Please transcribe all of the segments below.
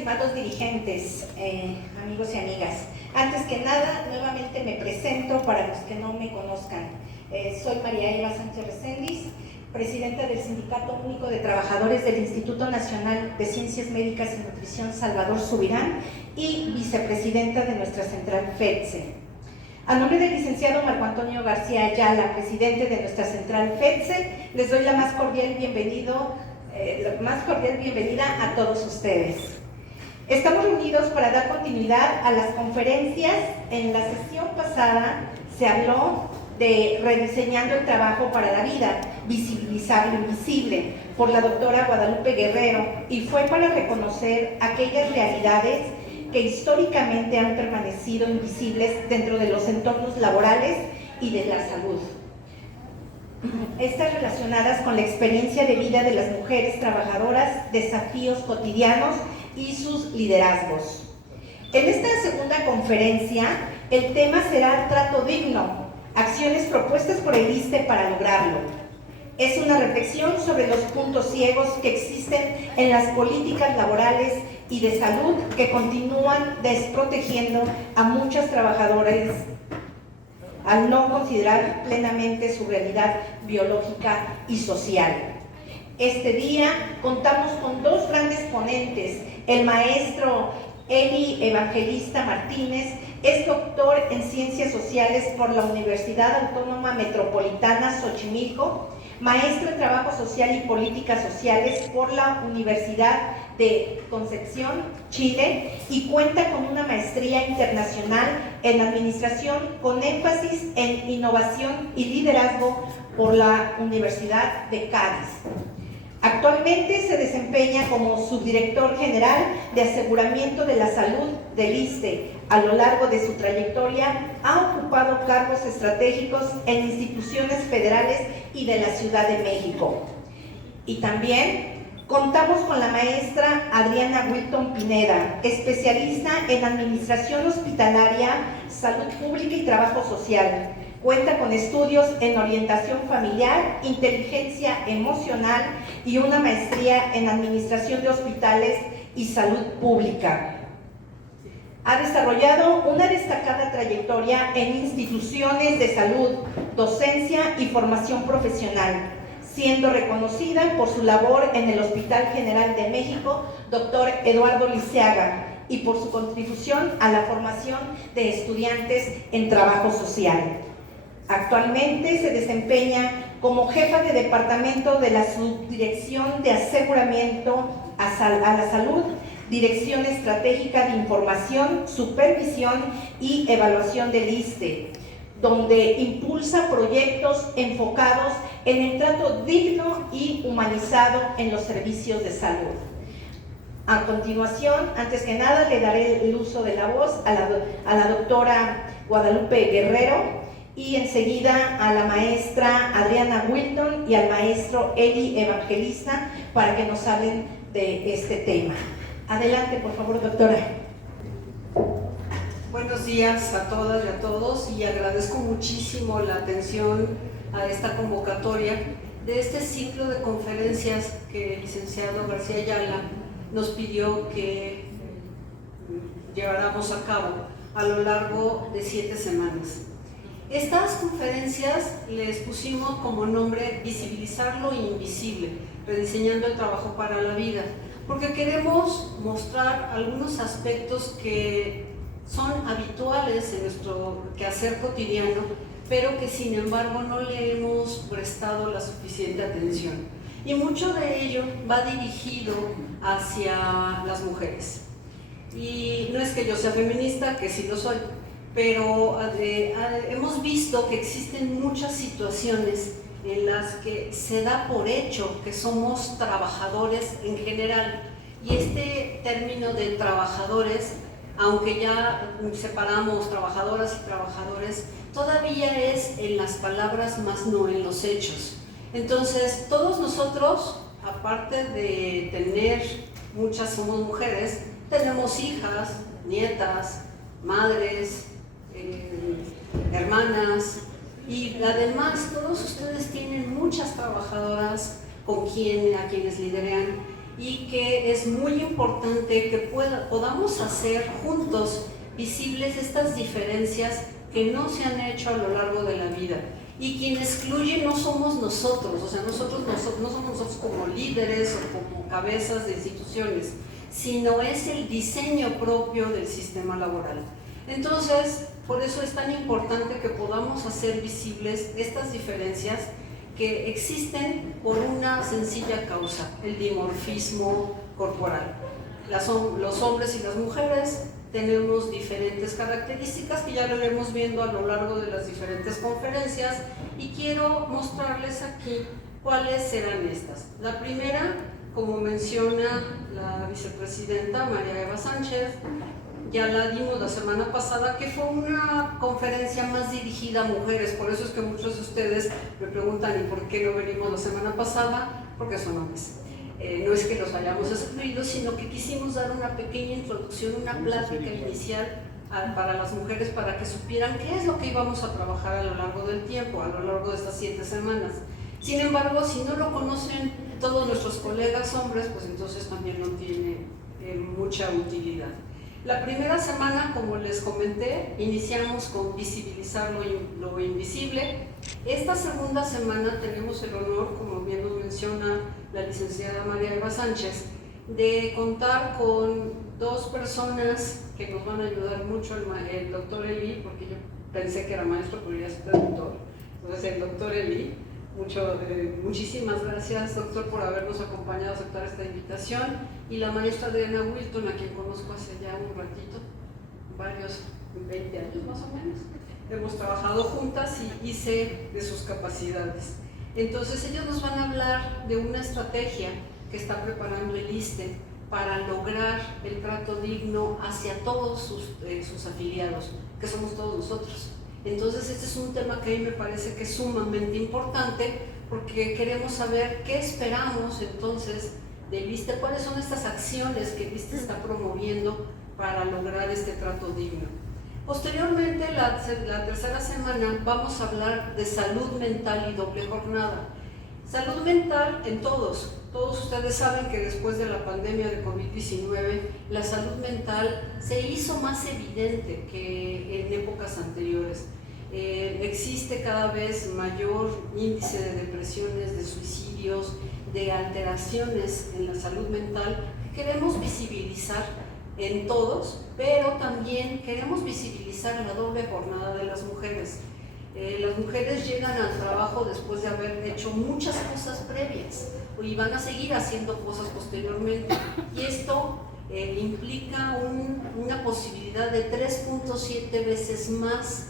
estimados dirigentes, amigos y amigas. Antes que nada, nuevamente me presento para los que no me conozcan. Soy María Eva Sánchez Reséndiz, presidenta del Sindicato Único de Trabajadores del Instituto Nacional de Ciencias Médicas y Nutrición Salvador Subirán y vicepresidenta de nuestra central FETSE. A nombre del licenciado Marco Antonio García Ayala, presidente de nuestra central FETSE, les doy la más cordial bienvenida a todos ustedes. Estamos reunidos para dar continuidad a las conferencias. En la sesión pasada se habló de Rediseñando el Trabajo para la Vida, visibilizar lo invisible, por la doctora Guadalupe Guerrero, y fue para reconocer aquellas realidades que históricamente han permanecido invisibles dentro de los entornos laborales y de la salud. Estas relacionadas con la experiencia de vida de las mujeres trabajadoras, desafíos cotidianos y sus liderazgos. En esta segunda conferencia, el tema será trato digno, acciones propuestas por el ISSSTE para lograrlo. Es una reflexión sobre los puntos ciegos que existen en las políticas laborales y de salud que continúan desprotegiendo a muchas trabajadoras al no considerar plenamente su realidad biológica y social. Este día contamos con dos grandes ponentes. El maestro Eli Evangelista Martínez es doctor en Ciencias Sociales por la Universidad Autónoma Metropolitana Xochimilco, maestro en Trabajo Social y Políticas Sociales por la Universidad de Concepción, Chile, y cuenta con una maestría internacional en Administración con énfasis en Innovación y Liderazgo por la Universidad de Cádiz. Actualmente se desempeña como subdirector general de Aseguramiento de la Salud del ISSSTE. A lo largo de su trayectoria ha ocupado cargos estratégicos en instituciones federales y de la Ciudad de México. Y también contamos con la maestra Adriana Wilton Pineda, especialista en Administración Hospitalaria, Salud Pública y Trabajo Social. Cuenta con estudios en orientación familiar, inteligencia emocional y una maestría en Administración de Hospitales y Salud Pública. Ha desarrollado una destacada trayectoria en instituciones de salud, docencia y formación profesional, siendo reconocida por su labor en el Hospital General de México, Dr. Eduardo Liceaga, y por su contribución a la formación de estudiantes en trabajo social. Actualmente se desempeña como jefa de departamento de la Subdirección de Aseguramiento a la Salud, Dirección Estratégica de Información, Supervisión y Evaluación del ISSSTE, donde impulsa proyectos enfocados en el trato digno y humanizado en los servicios de salud. A continuación, antes que nada, le daré el uso de la voz a la doctora Guadalupe Guerrero y enseguida a la maestra Adriana Wilton y al maestro Eli Evangelista para que nos hablen de este tema. Adelante, por favor, doctora. Buenos días a todas y a todos, y agradezco muchísimo la atención a esta convocatoria de este ciclo de conferencias que el licenciado García Ayala nos pidió que lleváramos a cabo a lo largo de 7 semanas. Estas conferencias les pusimos como nombre Visibilizar lo Invisible, Rediseñando el Trabajo para la Vida, porque queremos mostrar algunos aspectos que son habituales en nuestro quehacer cotidiano, pero que sin embargo no le hemos prestado la suficiente atención. Y mucho de ello va dirigido hacia las mujeres. Y no es que yo sea feminista, que sí lo soy, pero hemos visto que existen muchas situaciones en las que se da por hecho que somos trabajadores en general, y este término de trabajadores, aunque ya separamos trabajadoras y trabajadores, todavía es en las palabras más no en los hechos. Entonces todos nosotros, aparte de tener, muchas somos mujeres, tenemos hijas, nietas, madres, hermanas, y además todos ustedes tienen muchas trabajadoras a quienes lideran, y que es muy importante que podamos hacer juntos visibles estas diferencias que no se han hecho a lo largo de la vida. Y quien excluye no somos nosotros, o sea, nosotros no somos nosotros como líderes o como cabezas de instituciones, sino es el diseño propio del sistema laboral. Entonces, por eso es tan importante que podamos hacer visibles estas diferencias que existen por una sencilla causa, el dimorfismo corporal. Los hombres y las mujeres tenemos diferentes características que ya lo iremos viendo a lo largo de las diferentes conferencias y quiero mostrarles aquí cuáles serán estas. La primera, como menciona la vicepresidenta María Eva Sánchez, ya la dimos la semana pasada, que fue una conferencia más dirigida a mujeres, por eso es que muchos de ustedes me preguntan ¿y por qué no venimos la semana pasada? Porque son hombres. No es que los hayamos excluido, sino que quisimos dar una pequeña introducción, una plática inicial para las mujeres para que supieran qué es lo que íbamos a trabajar a lo largo del tiempo, a lo largo de estas 7 semanas. Sin embargo, si no lo conocen todos nuestros colegas hombres, pues entonces también no tiene mucha utilidad. La primera semana, como les comenté, iniciamos con visibilizar lo invisible. Esta segunda semana tenemos el honor, como bien nos menciona la licenciada María Eva Sánchez, de contar con 2 personas que nos van a ayudar mucho, el doctor Eli, porque yo pensé que era maestro, pero ya es doctor. Entonces el doctor Eli, muchísimas gracias doctor por habernos acompañado a aceptar esta invitación, y la maestra Adriana Wilton, a quien conozco hace ya un ratito, varios 20 años más o menos. Hemos trabajado juntas y sé de sus capacidades. Entonces ellos nos van a hablar de una estrategia que está preparando el ISSSTE para lograr el trato digno hacia todos sus afiliados, que somos todos nosotros. Entonces este es un tema que a mí me parece que es sumamente importante, porque queremos saber qué esperamos entonces del ISSSTE, cuáles son estas acciones que el ISSSTE está promoviendo para lograr este trato digno. Posteriormente, la tercera semana, vamos a hablar de salud mental y doble jornada. Salud mental en todos ustedes saben que después de la pandemia de COVID-19, la salud mental se hizo más evidente que en épocas anteriores. Existe cada vez mayor índice de depresiones, de suicidios, de alteraciones en la salud mental que queremos visibilizar en todos, pero también queremos visibilizar la doble jornada de las mujeres. Las mujeres llegan al trabajo después de haber hecho muchas cosas previas y van a seguir haciendo cosas posteriormente, y esto implica una posibilidad de 3.7 veces más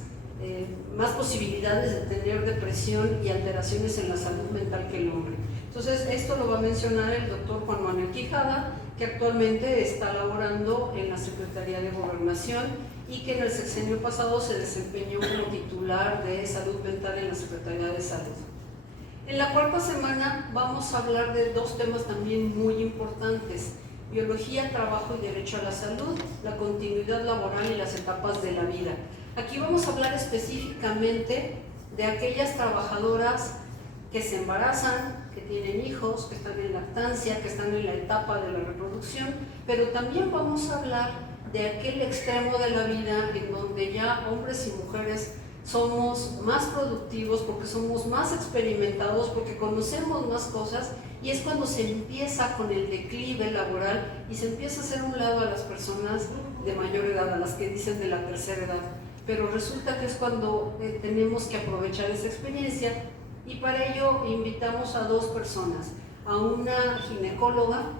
posibilidades de tener depresión y alteraciones en la salud mental que el hombre. Entonces esto lo va a mencionar el doctor Juan Manuel Quijada, que actualmente está laborando en la Secretaría de Gobernación y que en el sexenio pasado se desempeñó como titular de salud mental en la Secretaría de Salud. En la cuarta semana vamos a hablar de 2 temas también muy importantes: biología, trabajo y derecho a la salud, la continuidad laboral y las etapas de la vida. Aquí vamos a hablar específicamente de aquellas trabajadoras que se embarazan, que tienen hijos, que están en lactancia, que están en la etapa de la reproducción, pero también vamos a hablar de aquel extremo de la vida en donde ya hombres y mujeres somos más productivos, porque somos más experimentados, porque conocemos más cosas, y es cuando se empieza con el declive laboral y se empieza a hacer un lado a las personas de mayor edad, a las que dicen de la tercera edad. Pero resulta que es cuando tenemos que aprovechar esa experiencia, y para ello invitamos a 2 personas, a una ginecóloga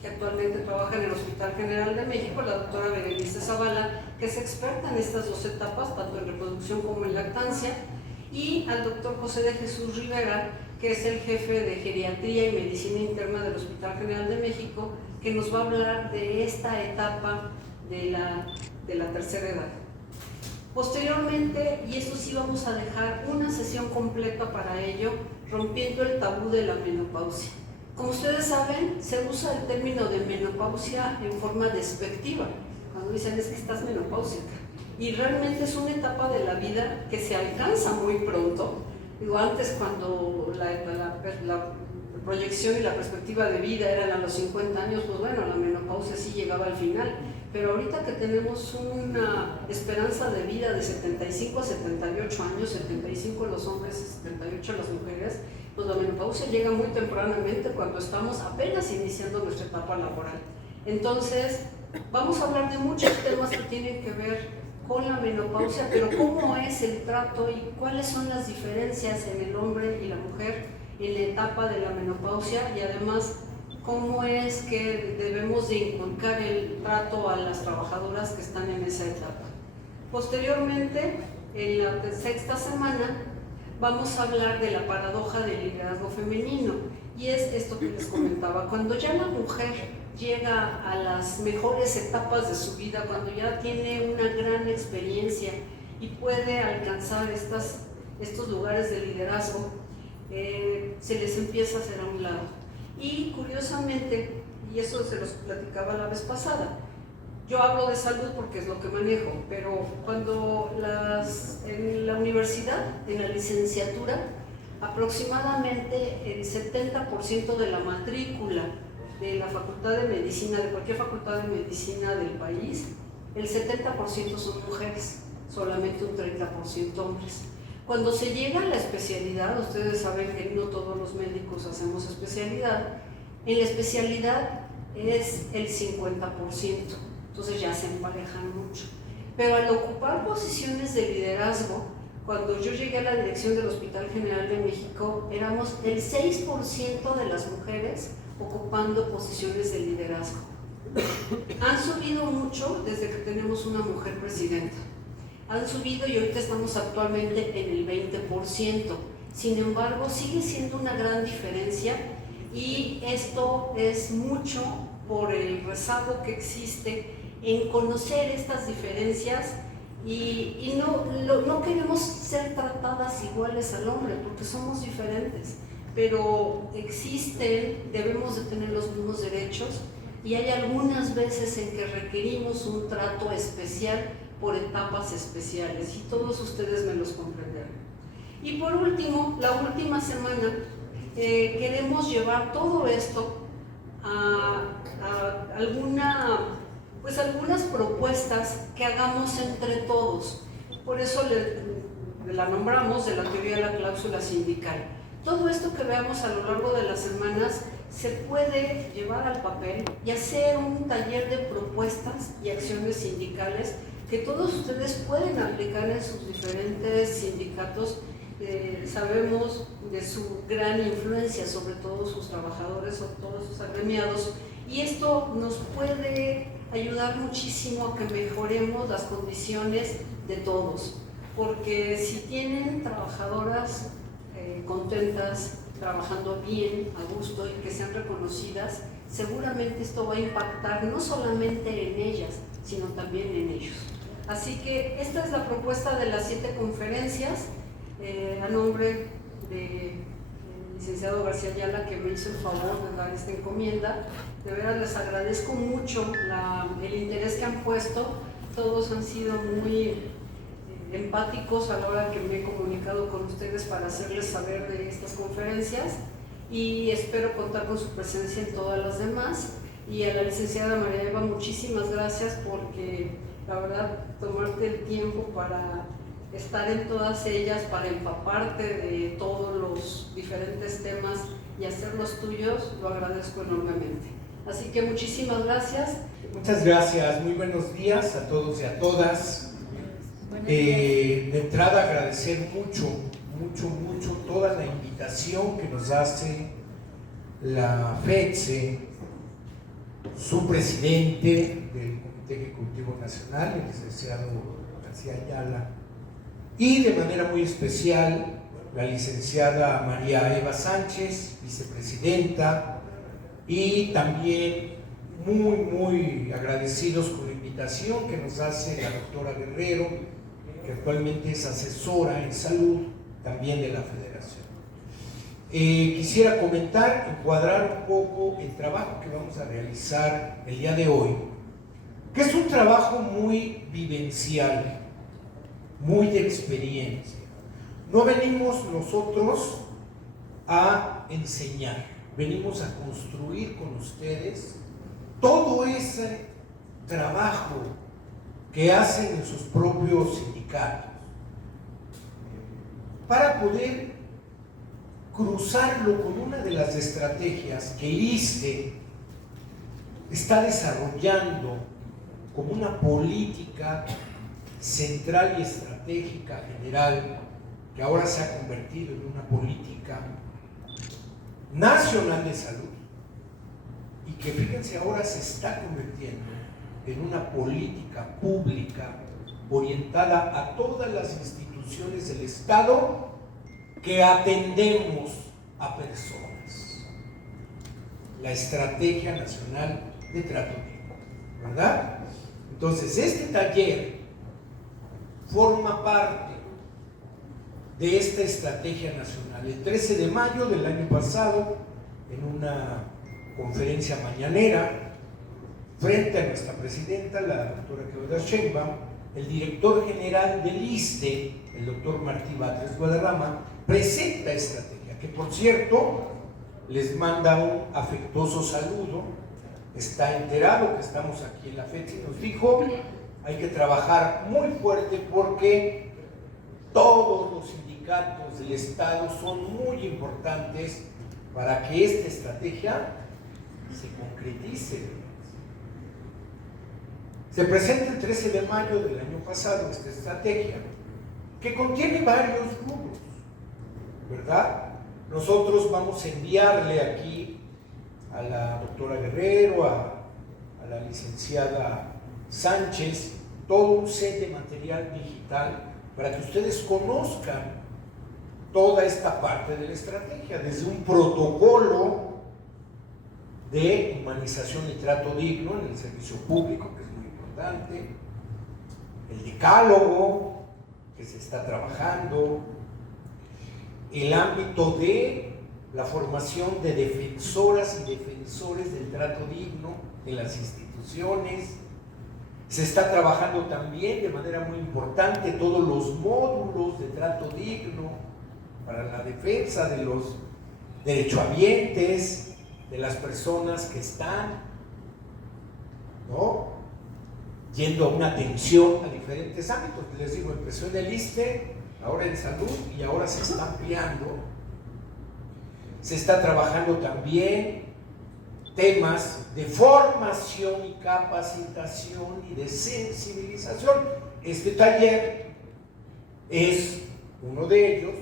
que actualmente trabaja en el Hospital General de México, la doctora Berenice Zavala, que es experta en estas 2 etapas, tanto en reproducción como en lactancia, y al doctor José de Jesús Rivera, que es el jefe de geriatría y medicina interna del Hospital General de México, que nos va a hablar de esta etapa de la tercera edad. Posteriormente, y eso sí vamos a dejar una sesión completa para ello, rompiendo el tabú de la menopausia. Como ustedes saben, se usa el término de menopausia en forma despectiva, cuando dicen es que estás menopáusica, y realmente es una etapa de la vida que se alcanza muy pronto. Digo, antes cuando el proyección y la perspectiva de vida eran a los 50 años, pues bueno, la menopausia sí llegaba al final. Pero ahorita que tenemos una esperanza de vida de 75 a 78 años, 75 los hombres y 78 las mujeres, pues la menopausia llega muy tempranamente cuando estamos apenas iniciando nuestra etapa laboral. Entonces, vamos a hablar de muchos temas que tienen que ver con la menopausia, pero cómo es el trato y cuáles son las diferencias en el hombre y la mujer en la etapa de la menopausia, y además cómo es que debemos de inculcar el trato a las trabajadoras que están en esa etapa. Posteriormente, en la sexta semana, vamos a hablar de la paradoja del liderazgo femenino, y es esto que les comentaba. Cuando ya la mujer llega a las mejores etapas de su vida, cuando ya tiene una gran experiencia y puede alcanzar estos lugares de liderazgo, se les empieza a hacer a un lado. Y curiosamente, y eso se los platicaba la vez pasada, yo hablo de salud porque es lo que manejo, pero cuando en la universidad, en la licenciatura, aproximadamente el 70% de la matrícula de la Facultad de Medicina, de cualquier facultad de medicina del país, el 70% son mujeres, solamente un 30% hombres. Cuando se llega a la especialidad, ustedes saben que no todos los médicos hacemos especialidad, en la especialidad es el 50%, entonces ya se emparejan mucho. Pero al ocupar posiciones de liderazgo, cuando yo llegué a la dirección del Hospital General de México, éramos el 6% de las mujeres ocupando posiciones de liderazgo. Han subido mucho desde que tenemos una mujer presidenta. Han subido y ahorita estamos actualmente en el 20%. Sin embargo, sigue siendo una gran diferencia, y esto es mucho por el rezago que existe en conocer estas diferencias, y no queremos ser tratadas iguales al hombre porque somos diferentes, pero existen, debemos de tener los mismos derechos, y hay algunas veces en que requerimos un trato especial por etapas especiales, y todos ustedes me los comprenderán. Y por último, la última semana, queremos llevar todo esto a algunas propuestas que hagamos entre todos. Por eso la nombramos de la teoría de la cláusula sindical. Todo esto que veamos a lo largo de las semanas se puede llevar al papel y hacer un taller de propuestas y acciones sindicales que todos ustedes pueden aplicar en sus diferentes sindicatos. Sabemos de su gran influencia sobre todos sus trabajadores, sobre todos sus agremiados, y esto nos puede ayudar muchísimo a que mejoremos las condiciones de todos, porque si tienen trabajadoras contentas, trabajando bien, a gusto y que sean reconocidas, seguramente esto va a impactar no solamente en ellas, sino también en ellos. Así que esta es la propuesta de las 7 conferencias, a nombre del licenciado García Ayala, que me hizo el favor de dar esta encomienda. De verdad les agradezco mucho el interés que han puesto. Todos han sido muy empáticos a la hora que me he comunicado con ustedes para hacerles saber de estas conferencias, y espero contar con su presencia en todas las demás. Y a la licenciada María Eva, muchísimas gracias, porque la verdad tomarte el tiempo para estar en todas ellas, para empaparte de todos los diferentes temas y hacerlos tuyos, lo agradezco enormemente. Así que muchísimas gracias. Muchas gracias, muy buenos días a todos y a todas. De entrada agradecer mucho toda la invitación que nos hace la FETSE, su presidente del Comité Ejecutivo Nacional, el licenciado García Ayala, y de manera muy especial la licenciada María Eva Sánchez, vicepresidenta, y también muy agradecidos con la invitación que nos hace la doctora Guerrero, que actualmente es asesora en salud también de la Federación. Quisiera comentar, encuadrar un poco el trabajo que vamos a realizar el día de hoy, que es un trabajo muy vivencial, muy de experiencia. No venimos nosotros a enseñar, venimos a construir con ustedes todo ese trabajo que hacen en sus propios sindicatos, para poder cruzarlo con una de las estrategias que el ISSSTE está desarrollando como una política central y estratégica general, que ahora se ha convertido en una política nacional de salud, y que fíjense ahora se está convirtiendo en una política pública orientada a todas las instituciones del Estado que atendemos a personas. La Estrategia Nacional de Trato Digno, ¿verdad? Entonces, este taller forma parte de esta estrategia nacional. El 13 de mayo del año pasado, en una conferencia mañanera, frente a nuestra presidenta, la doctora Claudia Sheinbaum, el director general del ISSSTE, el doctor Martí Batres Guadarrama, presenta esta estrategia, que por cierto, les manda un afectuoso saludo. Está enterado que estamos aquí en la FETSI, y nos dijo: hay que trabajar muy fuerte porque todos los sindicatos del Estado son muy importantes para que esta estrategia se concretice. Se presenta el 13 de mayo del año pasado esta estrategia, que contiene varios rubros, ¿verdad? Nosotros vamos a enviarle aquí a la doctora Guerrero, a la licenciada Sánchez, todo un set de material digital para que ustedes conozcan toda esta parte de la estrategia, desde un protocolo de humanización y trato digno en el servicio público, que es muy importante, el decálogo que se está trabajando, el ámbito de la formación de defensoras y defensores del trato digno en las instituciones. Se está trabajando también de manera muy importante todos los módulos de trato digno para la defensa de los derechohabientes, de las personas que están, ¿no?, yendo a una atención a diferentes ámbitos. Les digo, empezó en el ISSSTE, ahora en salud, y ahora se está ampliando. Se está trabajando también temas de formación y capacitación y de sensibilización. Este taller es uno de ellos,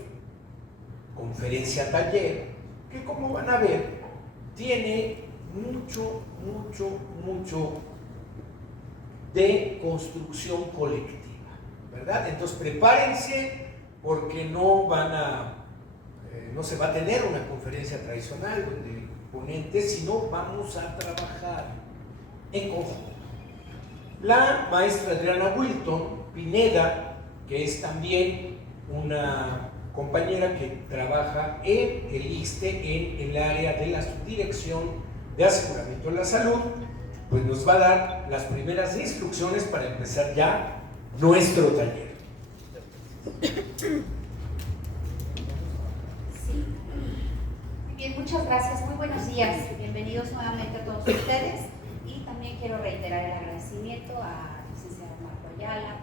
conferencia taller, que como van a ver, tiene mucho de construcción colectiva, ¿verdad? Entonces prepárense, porque no se va a tener una conferencia tradicional donde ponentes, sino vamos a trabajar en conjunto. La maestra Adriana Wilton Pineda, que es también una compañera que trabaja en el ISSSTE, en el área de la subdirección de aseguramiento de la salud, pues nos va a dar las primeras instrucciones para empezar ya nuestro taller. Bien, muchas gracias, muy buenos días, bienvenidos nuevamente a todos ustedes, y también quiero reiterar el agradecimiento a la licenciada Marco Ayala,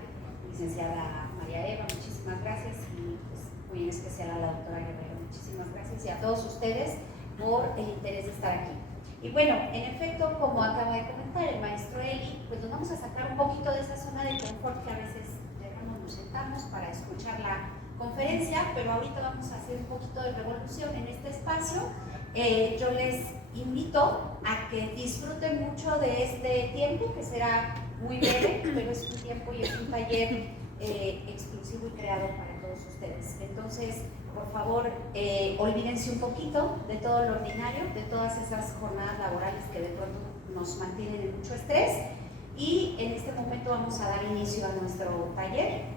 licenciada María Eva, muchísimas gracias, y pues, muy en especial a la doctora Guerrero, muchísimas gracias, y a todos ustedes por el interés de estar aquí. Y bueno, en efecto, como acaba de comentar el maestro Eli, pues nos vamos a sacar un poquito de esa zona de confort que a veces nos sentamos para escuchar la conferencia, pero ahorita vamos a hacer un poquito de revolución en este espacio. Yo les invito a que disfruten mucho de este tiempo, que será muy breve, pero es un tiempo y es un taller exclusivo y creado para todos ustedes. Entonces, por favor, olvídense un poquito de todo lo ordinario, de todas esas jornadas laborales que de pronto nos mantienen en mucho estrés, y en este momento vamos a dar inicio a nuestro taller.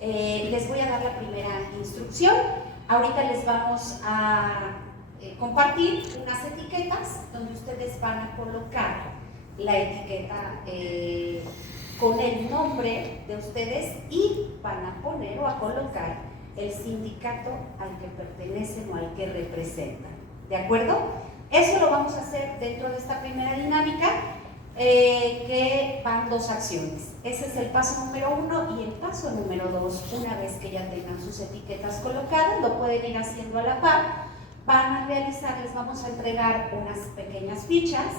Les voy a dar la primera instrucción. Ahorita les vamos a compartir unas etiquetas donde ustedes van a colocar la etiqueta con el nombre de ustedes, y van a poner o a colocar el sindicato al que pertenecen o al que representan. ¿De acuerdo? Eso lo vamos a hacer dentro de esta primera dinámica, que van 2 acciones. Ese es el paso número 1 y el paso número 2, una vez que ya tengan sus etiquetas colocadas, lo pueden ir haciendo a la par, van a realizar, les vamos a entregar unas pequeñas fichas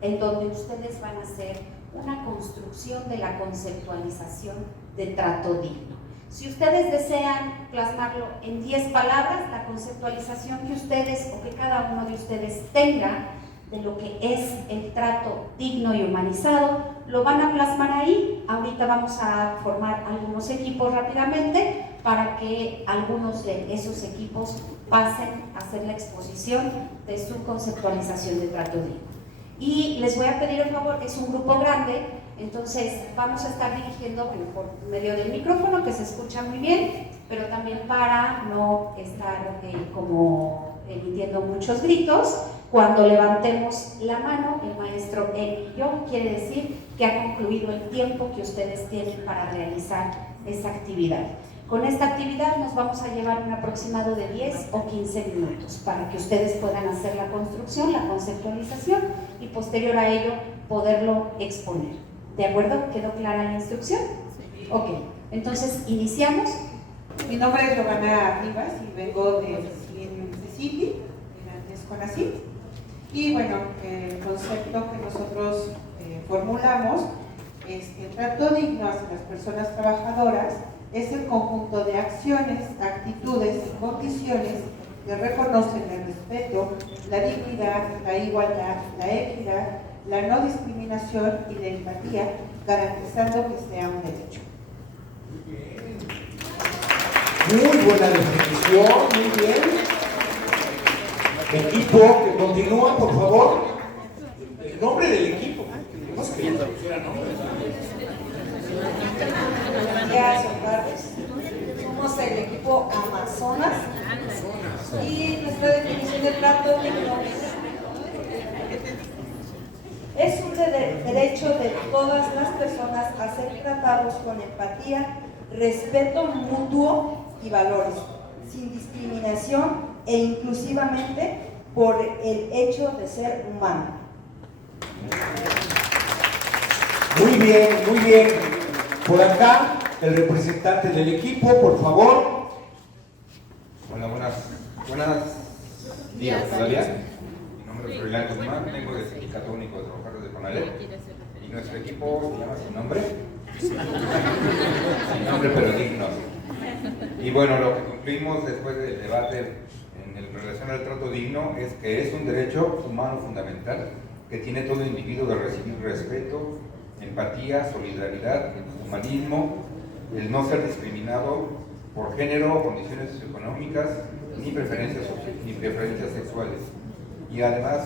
en donde ustedes van a hacer una construcción de la conceptualización de trato digno. Si ustedes desean plasmarlo en 10 palabras, la conceptualización que ustedes o que cada uno de ustedes tenga de lo que es el trato digno y humanizado, lo van a plasmar ahí. Ahorita vamos a formar algunos equipos rápidamente para que algunos de esos equipos pasen a hacer la exposición de su conceptualización de trato digno. Y les voy a pedir el favor, es un grupo grande, entonces vamos a estar dirigiendo, bueno, por medio del micrófono, que se escucha muy bien, pero también para no estar como emitiendo muchos gritos. Cuando levantemos la mano, el maestro él y yo, quiere decir que ha concluido el tiempo que ustedes tienen para realizar esa actividad. Con esta actividad nos vamos a llevar un aproximado de 10 o 15 minutos para que ustedes puedan hacer la construcción, la conceptualización y posterior a ello poderlo exponer. ¿De acuerdo? ¿Quedó clara la instrucción? Ok, entonces iniciamos. Mi nombre es Giovanna Rivas y vengo de City, antes CONACYT. Y bueno, el concepto que nosotros formulamos es que el trato digno hacia las personas trabajadoras es el conjunto de acciones, actitudes y condiciones que reconocen el respeto, la dignidad, la igualdad, la equidad, la no discriminación y la empatía, garantizando que sea un derecho. Muy buena definición, muy bien. Equipo, que continúa, por favor. El nombre del equipo. Hemos querido que fuera nombre. Somos el equipo Amazonas y nuestra definición de trato digno es un derecho de todas las personas a ser tratados con empatía, respeto mutuo y valores, sin discriminación e inclusivamente por el hecho de ser humano. Muy bien, muy bien. Por acá, el representante del equipo, por favor. Hola, buenos días, Dalia. Mi nombre es Roilán Guzmán, vengo del Sindicato Único de Trabajadores de CONALEP. Y nuestro equipo se llama sin nombre. Sin nombre, pero digno. Y bueno, lo que concluimos después del debate en relación al trato digno es que es un derecho humano fundamental que tiene todo individuo de recibir respeto, empatía, solidaridad, humanismo, el no ser discriminado por género, condiciones socioeconómicas, ni preferencias sexuales. Y además,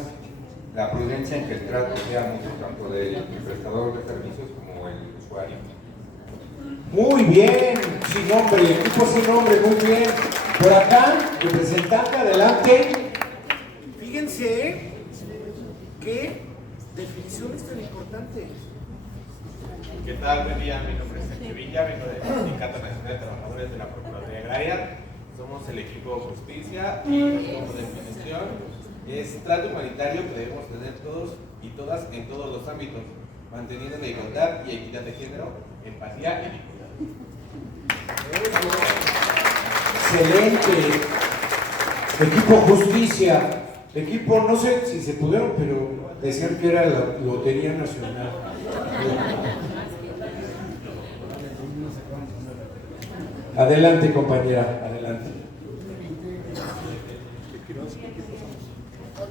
la prudencia en que el trato sea mutuo, tanto del prestador de servicios como el usuario. Muy bien, sin nombre, equipo sin nombre, muy bien. Por acá, representante, adelante. Fíjense qué definición es tan importante. ¿Qué tal? Buen día, mi nombre es Sergio Villa, vengo del Sindicato Nacional de Trabajadores de la Procuraduría Agraria. Somos el equipo Justicia y como definición es trato humanitario que debemos tener todos y todas en todos los ámbitos, manteniendo la igualdad y equidad de género, empatía y dignidad. Excelente. Equipo Justicia. Equipo, no sé si se pudieron, pero decían que era la Lotería Nacional. Adelante, compañera, adelante.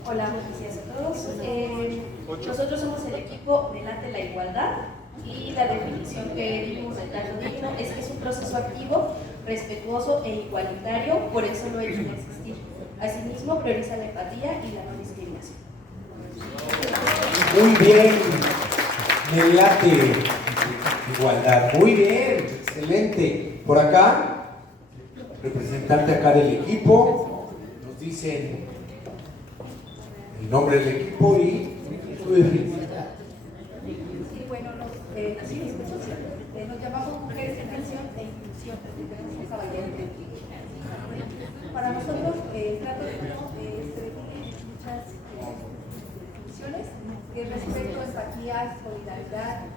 Hola, buenos días a todos. Nosotros somos el equipo Delante la Igualdad y la definición que dimos del trato digno es que es un proceso activo, respetuoso e igualitario por el solo hecho de existir. Asimismo, prioriza la empatía y la no discriminación. Muy bien, me late igualdad. Muy bien, excelente. Por acá, representante acá del equipo, nos dicen el nombre del equipo y su definición. Sí, bueno, nos llamamos Mujeres en Acción e Inclusión. Para nosotros, el trato digno se define en muchas definiciones, que es respeto, empatía, solidaridad,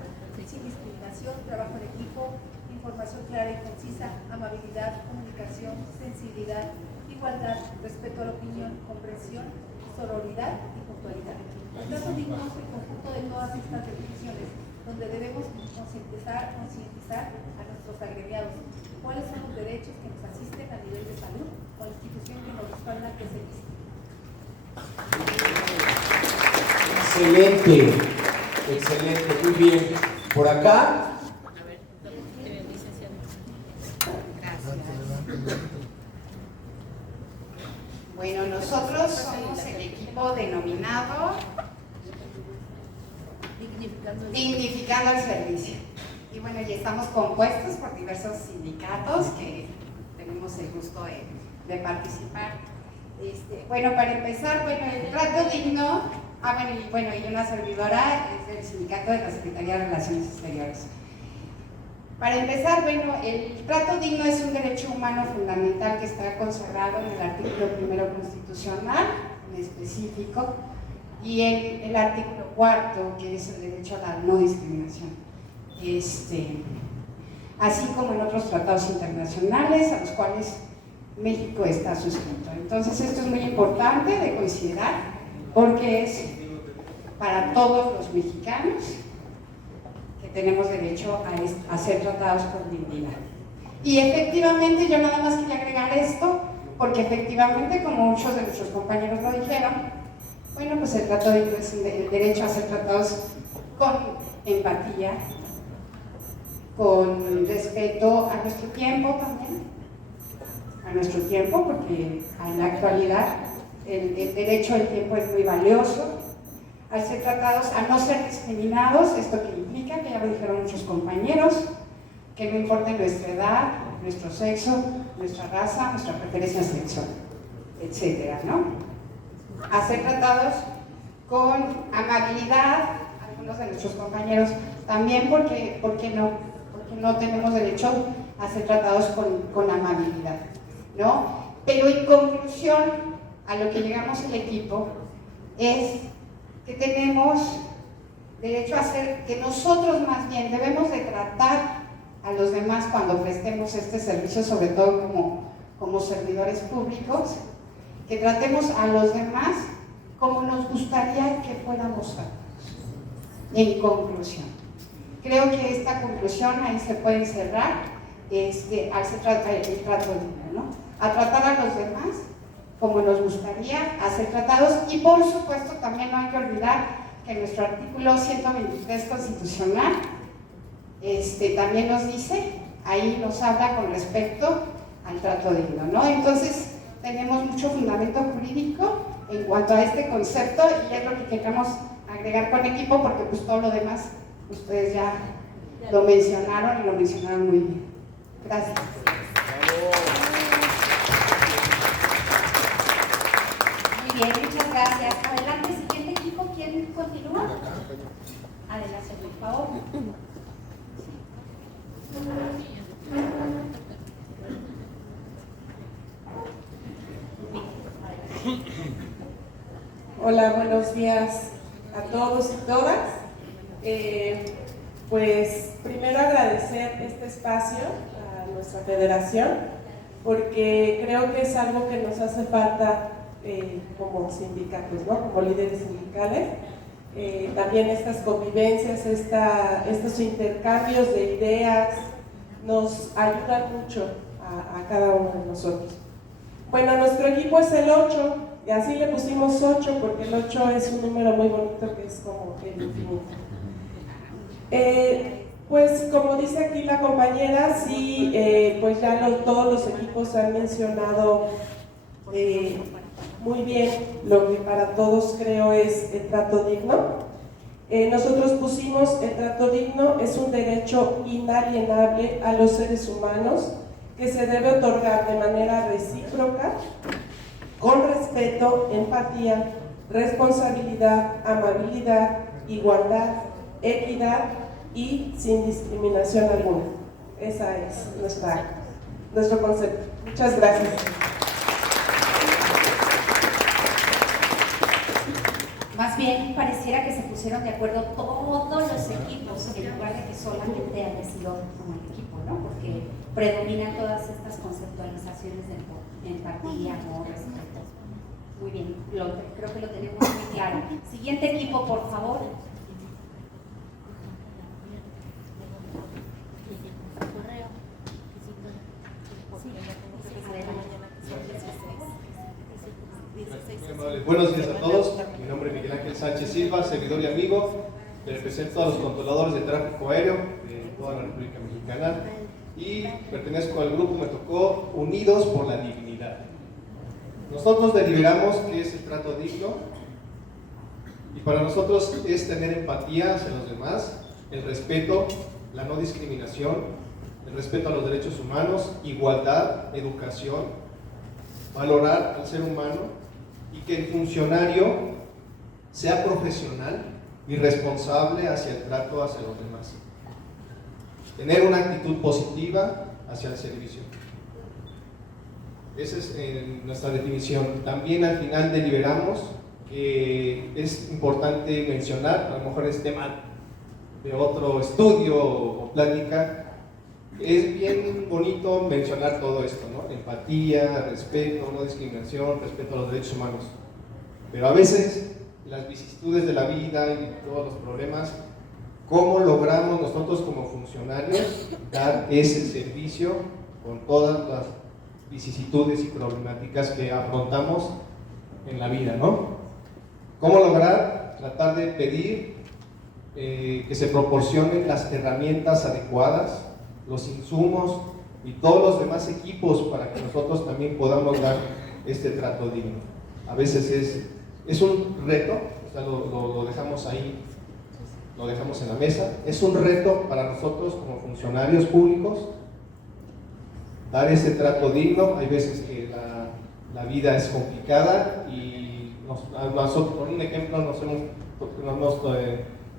sin discriminación, trabajo en equipo, información clara y concisa, amabilidad, comunicación, sensibilidad, igualdad, respeto a la opinión, comprensión, sororidad y puntualidad. El trato digno es el conjunto de todas estas definiciones, donde debemos concientizar a nuestros agremiados cuáles son los derechos que nos asisten a nivel de salud o la institución que nos respalda, que es el ISSSTE. Excelente, excelente, muy bien. Por acá. Bueno, nosotros somos el equipo denominado Dignificando el Servicio. Y bueno, ya estamos compuestos por diversos sindicatos que tenemos el gusto de participar. Bueno, para empezar, el trato digno, y una servidora es del sindicato de la Secretaría de Relaciones Exteriores. Para empezar, el trato digno es un derecho humano fundamental que está consagrado en el artículo 1 constitucional, en específico, y en el artículo 4, que es el derecho a la no discriminación. Así como en otros tratados internacionales a los cuales México está suscrito. Entonces, esto es muy importante de considerar porque es para todos los mexicanos que tenemos derecho a ser tratados con dignidad. Y efectivamente, yo nada más quería agregar esto, porque efectivamente, como muchos de nuestros compañeros lo dijeron, pues el trato digno es el derecho a ser tratados con empatía, con respeto a nuestro tiempo también, porque en la actualidad el derecho al tiempo es muy valioso, al ser tratados, a no ser discriminados, esto que implica, que ya lo dijeron muchos compañeros, que no importa nuestra edad, nuestro sexo, nuestra raza, nuestra preferencia sexual, etcétera, ¿no? A ser tratados con amabilidad, algunos de nuestros compañeros también, porque no tenemos derecho a ser tratados con amabilidad, ¿no? Pero en conclusión, a lo que llegamos el equipo es que tenemos derecho a ser, que nosotros más bien debemos de tratar a los demás cuando prestemos este servicio, sobre todo como servidores públicos, que tratemos a los demás como nos gustaría que fuéramos tratados. En conclusión, creo que esta conclusión ahí se puede encerrar al se trata el trato digno, ¿no? A tratar a los demás como nos gustaría a ser tratados, y por supuesto también no hay que olvidar que nuestro artículo 123 constitucional también nos dice, ahí nos habla con respecto al trato digno, ¿no? Entonces tenemos mucho fundamento jurídico en cuanto a este concepto, y es lo que queremos agregar con equipo, porque pues todo lo demás ustedes ya lo mencionaron y lo mencionaron muy bien. Gracias. Muy bien, muchas gracias. Adelante, siguiente equipo, ¿quién continúa? Adelante, por favor. Hola, buenos días a todos y todas. Pues primero agradecer este espacio a nuestra federación, porque creo que es algo que nos hace falta como sindicatos, ¿no? Como líderes sindicales. También estas convivencias, estos intercambios de ideas nos ayudan mucho a cada uno de nosotros. Bueno, nuestro equipo es el 8, y así le pusimos 8 porque el 8 es un número muy bonito, que es como el infinito. Pues como dice aquí la compañera, sí, pues ya todos los equipos han mencionado muy bien lo que para todos creo es el trato digno. Nosotros pusimos el trato digno es un derecho inalienable a los seres humanos que se debe otorgar de manera recíproca, con respeto, empatía, responsabilidad, amabilidad, igualdad, equidad y sin discriminación alguna. Ese es nuestro concepto. Muchas gracias. Más bien pareciera que se pusieron de acuerdo todos los equipos en lugar de que solamente haya sido como el equipo, ¿no? Porque predominan todas estas conceptualizaciones de empatía, amor, respeto. Muy bien, creo que lo tenemos muy claro. Siguiente equipo, por favor. Buenos días a todos, mi nombre es Miguel Ángel Sánchez Silva, servidor y amigo. Represento a los controladores de tráfico aéreo de toda la República Mexicana y pertenezco al grupo, me tocó Unidos por la Dignidad. Nosotros deliberamos qué es el trato digno y para nosotros es tener empatía hacia los demás, el respeto, la no discriminación, el respeto a los derechos humanos, igualdad, educación, valorar al ser humano y que el funcionario sea profesional y responsable hacia el trato hacia los demás. Tener una actitud positiva hacia el servicio. Esa es nuestra definición. También al final deliberamos que es importante mencionar, a lo mejor es tema de otro estudio o plática, es bien bonito mencionar todo esto, ¿no? Empatía, respeto, no discriminación, respeto a los derechos humanos. Pero a veces las vicisitudes de la vida y todos los problemas, ¿cómo logramos nosotros como funcionarios dar ese servicio con todas las vicisitudes y problemáticas que afrontamos en la vida, ¿no? ¿Cómo lograr tratar de pedir que se proporcionen las herramientas adecuadas, los insumos y todos los demás equipos para que nosotros también podamos dar este trato digno? A veces es un reto, o sea, lo dejamos ahí, lo dejamos en la mesa, es un reto para nosotros como funcionarios públicos dar ese trato digno. Hay veces que la vida es complicada y nosotros, por un ejemplo, nos hemos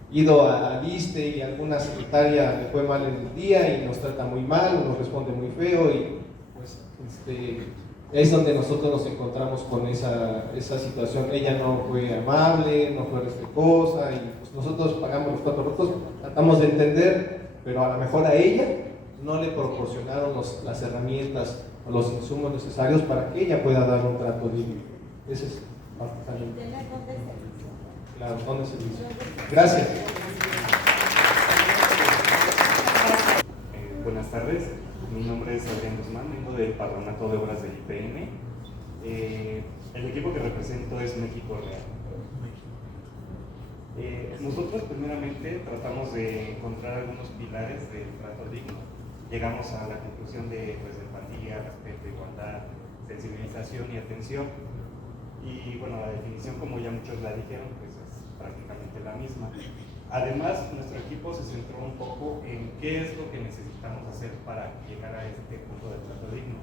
ido al ISSSTE y alguna secretaria le fue mal en el día y nos trata muy mal, nos responde muy feo y pues es donde nosotros nos encontramos con esa situación. Ella no fue amable, no fue respetuosa y pues nosotros pagamos los 4 votos, tratamos de entender, pero a lo mejor a ella no le proporcionaron las herramientas o los insumos necesarios para que ella pueda dar un trato digno. Ese es parte también. Claro, don de servicio. Gracias. Buenas tardes, mi nombre es Adrián Guzmán, vengo del Patronato de Obras del IPN. El equipo que represento es México Real. Nosotros primeramente tratamos de encontrar algunos pilares del trato digno. Llegamos a la conclusión de empatía, respeto, igualdad, sensibilización y atención. Y bueno, la definición, como ya muchos la dijeron, pues es prácticamente la misma. Además, nuestro equipo se centró un poco en qué es lo que necesitamos hacer para llegar a este punto de trato digno.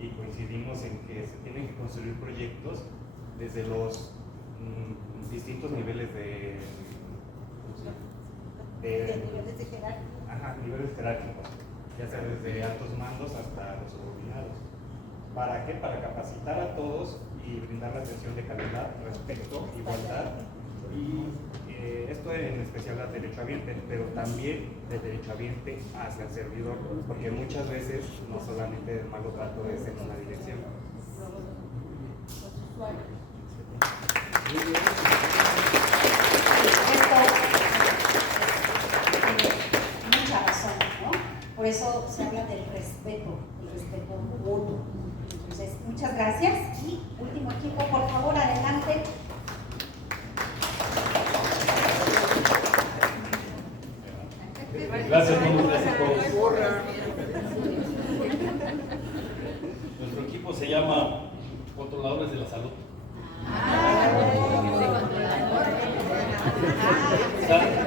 Y coincidimos en que se tienen que construir proyectos desde los distintos niveles niveles jerárquicos, ya sea desde altos mandos hasta los subordinados. ¿Para qué? Para capacitar a todos y brindar la atención de calidad, respeto, igualdad y esto en especial al derechohabiente, pero también del derechohabiente hacia el servidor, porque muchas veces no solamente el malo trato es en una dirección. Mucha razón, ¿no? Por eso se habla del respeto, el respeto mutuo. Entonces, muchas gracias. Y último equipo, por favor, adelante. Gracias, buenos días a todos. Nuestro equipo se llama Controladores de la Salud.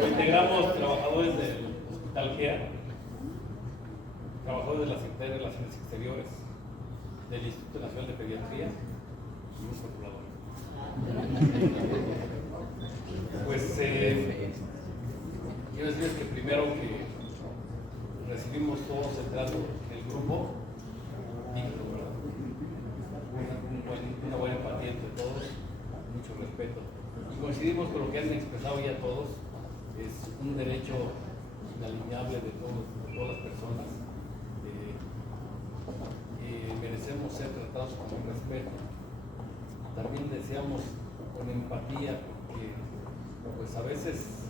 Integramos trabajadores del Hospital GEA, trabajadores de la Secretaría de Relaciones Exteriores, del Instituto Nacional de Pediatría y un controlador. Pues quiero decirles que primero que recibimos todos el trato del grupo digno, ¿verdad? Una buena empatía entre todos, mucho respeto. Y coincidimos con lo que han expresado ya todos. Es un derecho inalienable de todas las personas. Merecemos ser tratados con respeto. También deseamos con empatía, porque pues a veces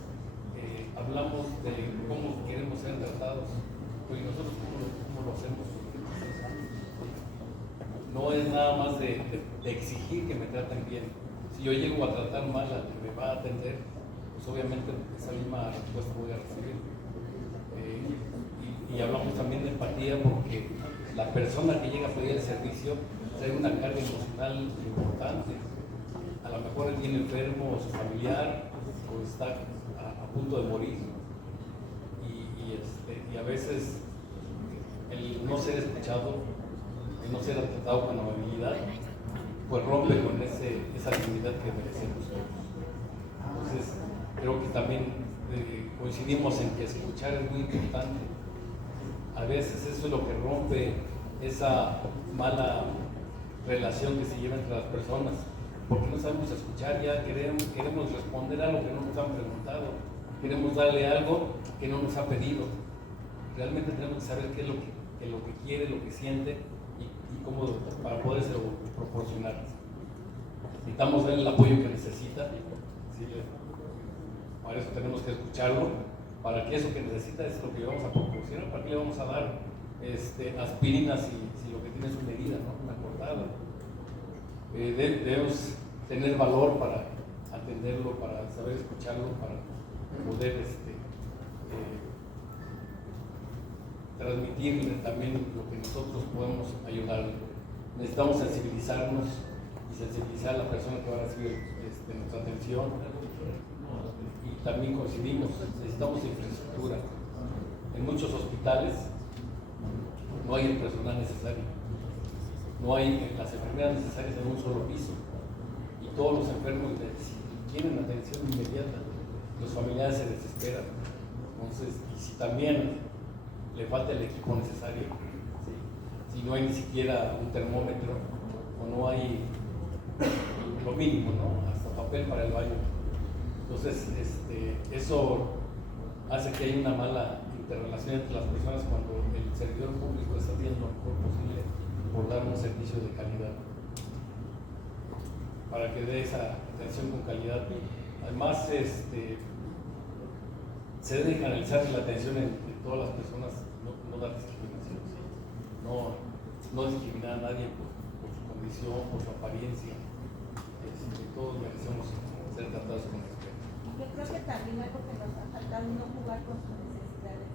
hablamos de cómo queremos ser tratados, pues nosotros cómo lo hacemos. No es nada más de exigir que me traten bien. Si yo llego a tratar mal al que me va a atender, pues obviamente esa misma respuesta voy a recibir. Y hablamos también de empatía, porque la persona que llega a pedir el servicio trae una carga emocional importante. A lo mejor es bien enfermo, o su familiar, o está a punto de morir. Y a veces el no ser escuchado, el no ser tratado con amabilidad, pues rompe con esa dignidad que merecemos todos. Entonces, creo que también coincidimos en que escuchar es muy importante. A veces eso es lo que rompe esa mala relación que se lleva entre las personas, porque no sabemos escuchar, ya queremos responder a lo que no nos han preguntado, queremos darle algo que no nos ha pedido. Realmente tenemos que saber qué es lo que quiere, lo que siente y cómo, para poder proporcionar. Necesitamos darle el apoyo que necesita, ¿sí? Para eso tenemos que escucharlo, para que eso que necesita es lo que le vamos a proporcionar. ¿Para qué le vamos a dar aspirinas si lo que tiene es una herida, ¿no? Una cortada? Debemos tener valor para atenderlo, para saber escucharlo, para poder transmitirle también lo que nosotros podemos ayudarle. Necesitamos sensibilizarnos y sensibilizar a la persona que va a recibir nuestra atención. Y también coincidimos, necesitamos infraestructura. En muchos hospitales no hay el personal necesario, no hay las enfermeras necesarias en un solo piso, y todos los enfermos quieren atención inmediata, los familiares se desesperan. Entonces, y si también le falta el equipo necesario, ¿sí? Si no hay ni siquiera un termómetro o no hay lo mínimo, ¿no? Hasta papel para el baño. Entonces, eso hace que haya una mala interrelación entre las personas cuando el servidor público está haciendo lo mejor posible por dar un servicio de calidad, para que dé esa atención con calidad. Además, se debe canalizar la atención en todas las personas, no dar discriminación, ¿sí? No discriminar a nadie por su condición, por su apariencia. Todos merecemos ser tratados con respeto. Yo creo que también algo que nos ha faltado es no jugar con sus necesidades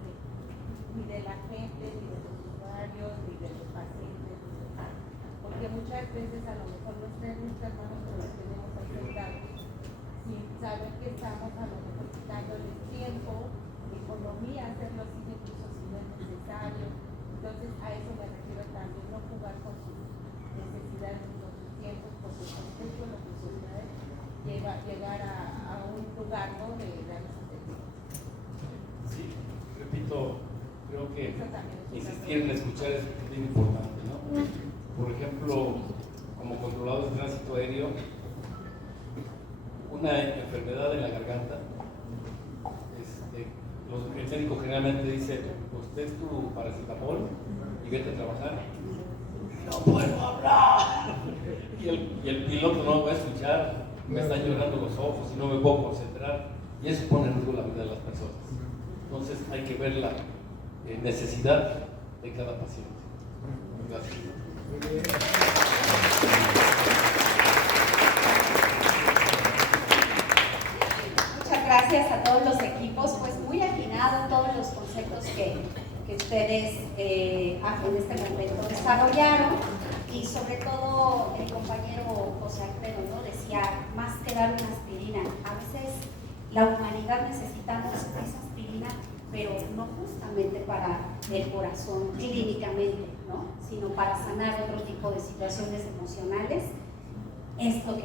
ni de la gente, ni de los usuarios, ni de los pacientes, porque muchas veces a lo mejor los nuestras manos que los tenemos aceptados sin saber que estamos a lo mejor quitándoles tiempo, economía, hacerlo así incluso si no es necesario. Entonces a eso me refiero también, no jugar con sus necesidades ni con sus tiempos, porque con esto lo que sucede es llegar a un lugar, ¿no?, de darles atención. Sí, repito, creo que insistir en escuchar es bien importante, ¿no? Por ejemplo, como controladores de tránsito aéreo, una enfermedad en la garganta, el médico generalmente dice, usted es tu paracetamol y vete a trabajar. No puedo hablar. Y el piloto no me va a escuchar, me están llorando los ojos y no me puedo concentrar. Y eso pone en riesgo la vida de las personas. Entonces hay que ver la necesidad de cada paciente. Gracias. Muchas gracias a todos los equipos, pues muy atinado todos los conceptos que ustedes en este momento desarrollaron, y sobre todo el compañero José Alfredo, ¿no?, decía, más que dar una aspirina, a veces la humanidad necesitamos esa aspirina, pero no justamente para el corazón clínicamente, ¿no?, sino para sanar otro tipo de situaciones emocionales. Es lo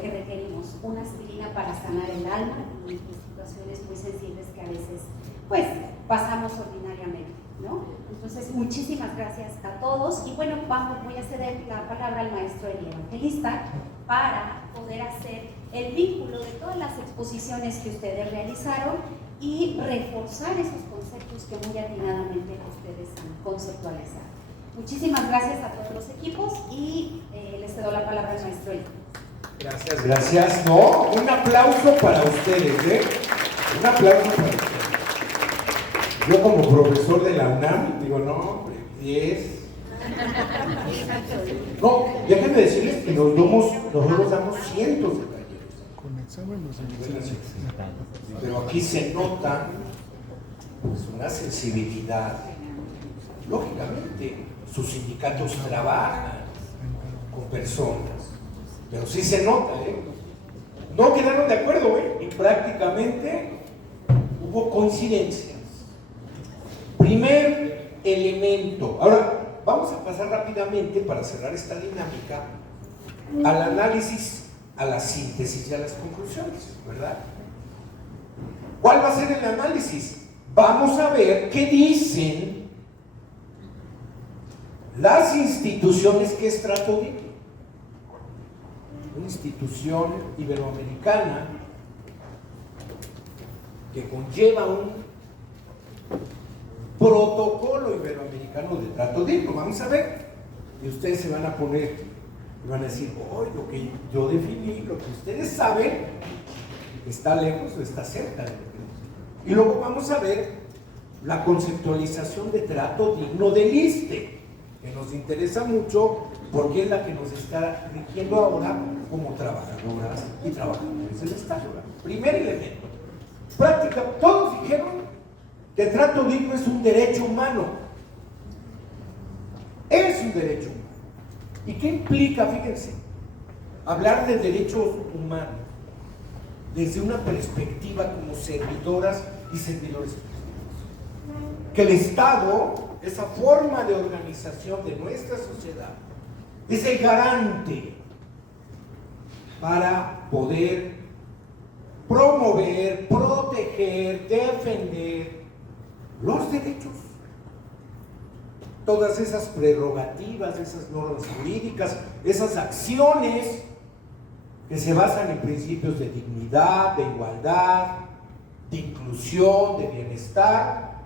que requerimos, una aspirina para sanar el alma y situaciones muy sensibles que a veces pues pasamos ordinariamente, ¿no? Entonces, muchísimas gracias a todos, y bueno, voy a ceder la palabra al maestro Eli Evangelista para poder hacer el vínculo de todas las exposiciones que ustedes realizaron y reforzar esos conceptos que muy atinadamente ustedes han conceptualizado. Muchísimas gracias a todos los equipos y les cedo la palabra al maestro Eli. Gracias, gracias. No, un aplauso para ustedes, ¿eh? Un aplauso para ustedes. Yo como profesor de la UNAM digo, no, hombre, 10. No, déjenme decirles que nosotros damos cientos de talleres. Pero aquí se nota pues, una sensibilidad. Lógicamente, sus sindicatos trabajan con personas, pero sí se nota, ¿eh? No quedaron de acuerdo, ¿eh? Y prácticamente hubo coincidencias. Primer elemento. Ahora, vamos a pasar rápidamente para cerrar esta dinámica al análisis, a la síntesis y a las conclusiones, ¿verdad? ¿Cuál va a ser el análisis? Vamos a ver qué dicen las instituciones que es trato digno. Una institución iberoamericana que conlleva un protocolo iberoamericano de trato digno. Vamos a ver. Y ustedes se van a poner y van a decir, oh, lo que yo definí, lo que ustedes saben, está lejos o está cerca de lo que yo. Y luego vamos a ver la conceptualización de trato digno del ISSSTE, que nos interesa mucho porque es la que nos está rigiendo ahora como trabajadoras y trabajadores del Estado. Primer elemento. Práctica, todos dijeron que el trato digno es un derecho humano. Es un derecho humano. ¿Y qué implica, fíjense, hablar de derechos humanos desde una perspectiva como servidoras y servidores públicos? Que el Estado, esa forma de organización de nuestra sociedad, es el garante para poder promover, proteger, defender los derechos. Todas esas prerrogativas, esas normas jurídicas, esas acciones que se basan en principios de dignidad, de igualdad, de inclusión, de bienestar,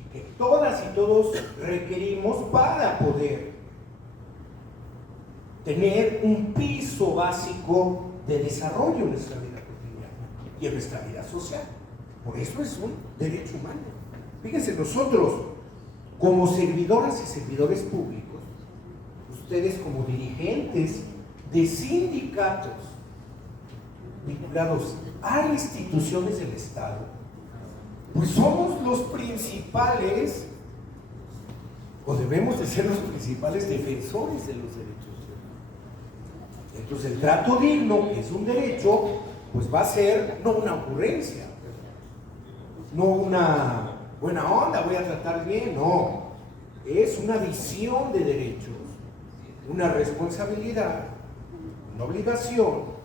y que todas y todos requerimos para poder tener un piso básico de desarrollo en nuestra vida cotidiana y en nuestra vida social. Por eso es un derecho humano. Fíjense, nosotros como servidoras y servidores públicos, ustedes como dirigentes de sindicatos vinculados a instituciones del Estado, pues somos los principales, o debemos de ser los principales defensores de los derechos. Entonces el trato digno, que es un derecho, pues va a ser no una ocurrencia, no una buena onda, voy a tratar bien, no. Es una visión de derechos, una responsabilidad, una obligación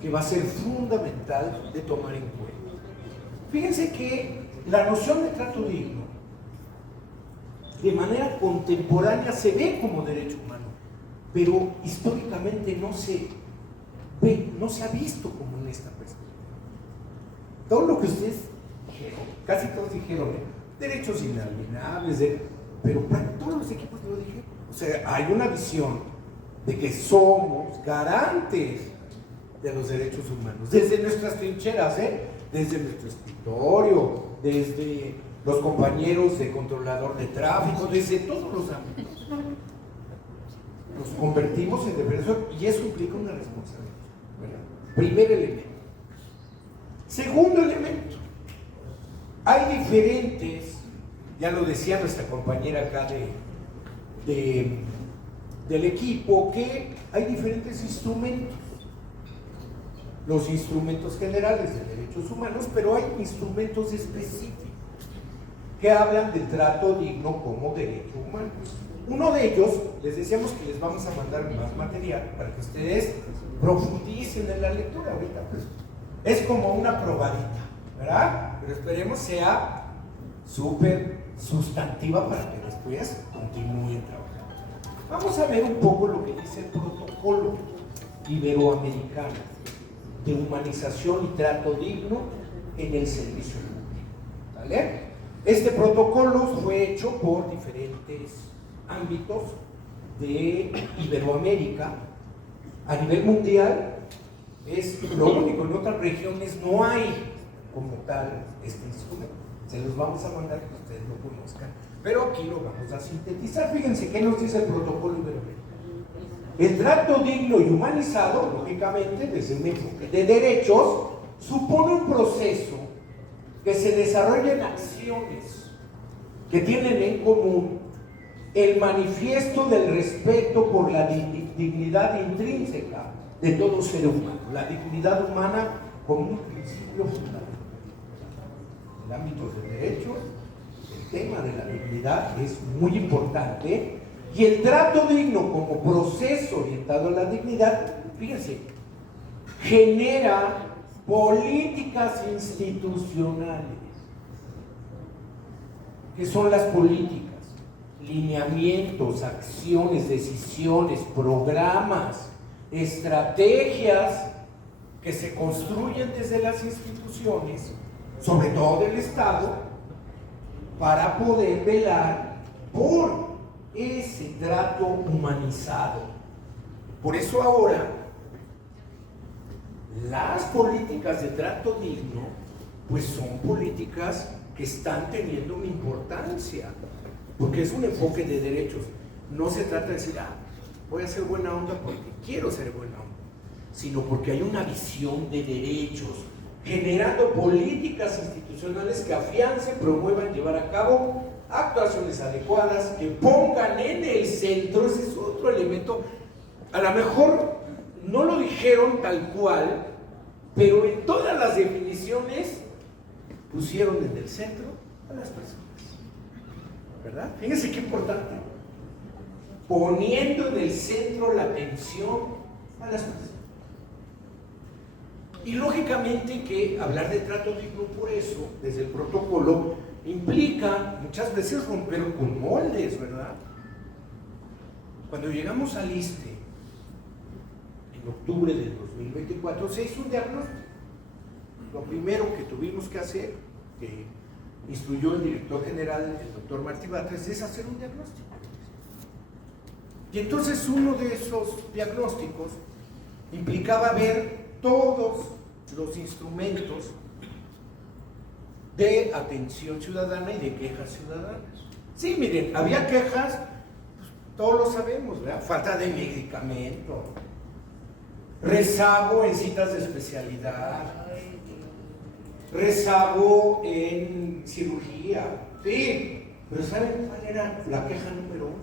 que va a ser fundamental de tomar en cuenta. Fíjense que la noción de trato digno de manera contemporánea se ve como derecho humano, pero históricamente no se ve, no se ha visto como en esta perspectiva. Todo lo que ustedes dijeron, casi todos dijeron, derechos inalienables, pero todos los equipos lo dijeron. O sea, hay una visión de que somos garantes de los derechos humanos, desde nuestras trincheras, desde nuestro escritorio, desde los compañeros de controlador de tráfico, desde todos los ámbitos. Nos convertimos en defensor y eso implica una responsabilidad. ¿Verdad? Primer elemento. Segundo elemento. Hay diferentes, ya lo decía nuestra compañera acá del equipo, que hay diferentes instrumentos. Los instrumentos generales de derechos humanos, pero hay instrumentos específicos que hablan del trato digno como derecho humano. Uno de ellos, les decíamos que les vamos a mandar más material para que ustedes profundicen en la lectura. Ahorita pues, es como una probadita, ¿verdad? Pero esperemos sea súper sustantiva para que después continúen trabajando. Vamos a ver un poco lo que dice el protocolo iberoamericano de humanización y trato digno en el servicio público. ¿Vale? Este protocolo fue hecho por diferentes ámbitos de Iberoamérica. A nivel mundial es lo único, en otras regiones no hay como tal este instrumento. Se los vamos a mandar que ustedes lo conozcan, pero aquí lo vamos a sintetizar. Fíjense qué nos dice el protocolo iberoamericano. El trato digno y humanizado, lógicamente, desde un enfoque de derechos, supone un proceso que se desarrolla en acciones que tienen en común el manifiesto del respeto por la dignidad intrínseca de todo ser humano, la dignidad humana como un principio fundamental. En el ámbito de derechos, el tema de la dignidad es muy importante, y el trato digno como proceso orientado a la dignidad, fíjense, genera políticas institucionales. ¿Qué son las políticas? Lineamientos, acciones, decisiones, programas, estrategias que se construyen desde las instituciones, sobre todo del Estado, para poder velar por ese trato humanizado. Por eso ahora las políticas de trato digno pues son políticas que están teniendo una importancia, porque es un enfoque de derechos. No se trata de decir, voy a ser buena onda porque quiero ser buena onda, sino porque hay una visión de derechos, generando políticas institucionales que afiancen, promuevan, llevar a cabo actuaciones adecuadas, que pongan en el centro, ese es otro elemento. A lo mejor no lo dijeron tal cual, pero en todas las definiciones pusieron en el centro a las personas, ¿verdad? Fíjense qué importante, poniendo en el centro la atención a las personas. Y lógicamente que hablar de trato digno, por eso, desde el protocolo, implica muchas veces romper con moldes, ¿verdad? Cuando llegamos al ISSSTE, en octubre del 2024, se hizo un diagnóstico. Lo primero que tuvimos que hacer, que instruyó el director general, el doctor Martí Batres, es hacer un diagnóstico. Y entonces uno de esos diagnósticos implicaba ver todos los instrumentos de atención ciudadana y de quejas ciudadanas. Sí, miren, había quejas, pues, todos lo sabemos, ¿verdad? Falta de medicamento, rezago en citas de especialidad, rezago en cirugía, sí, pero ¿saben cuál era la queja número 1?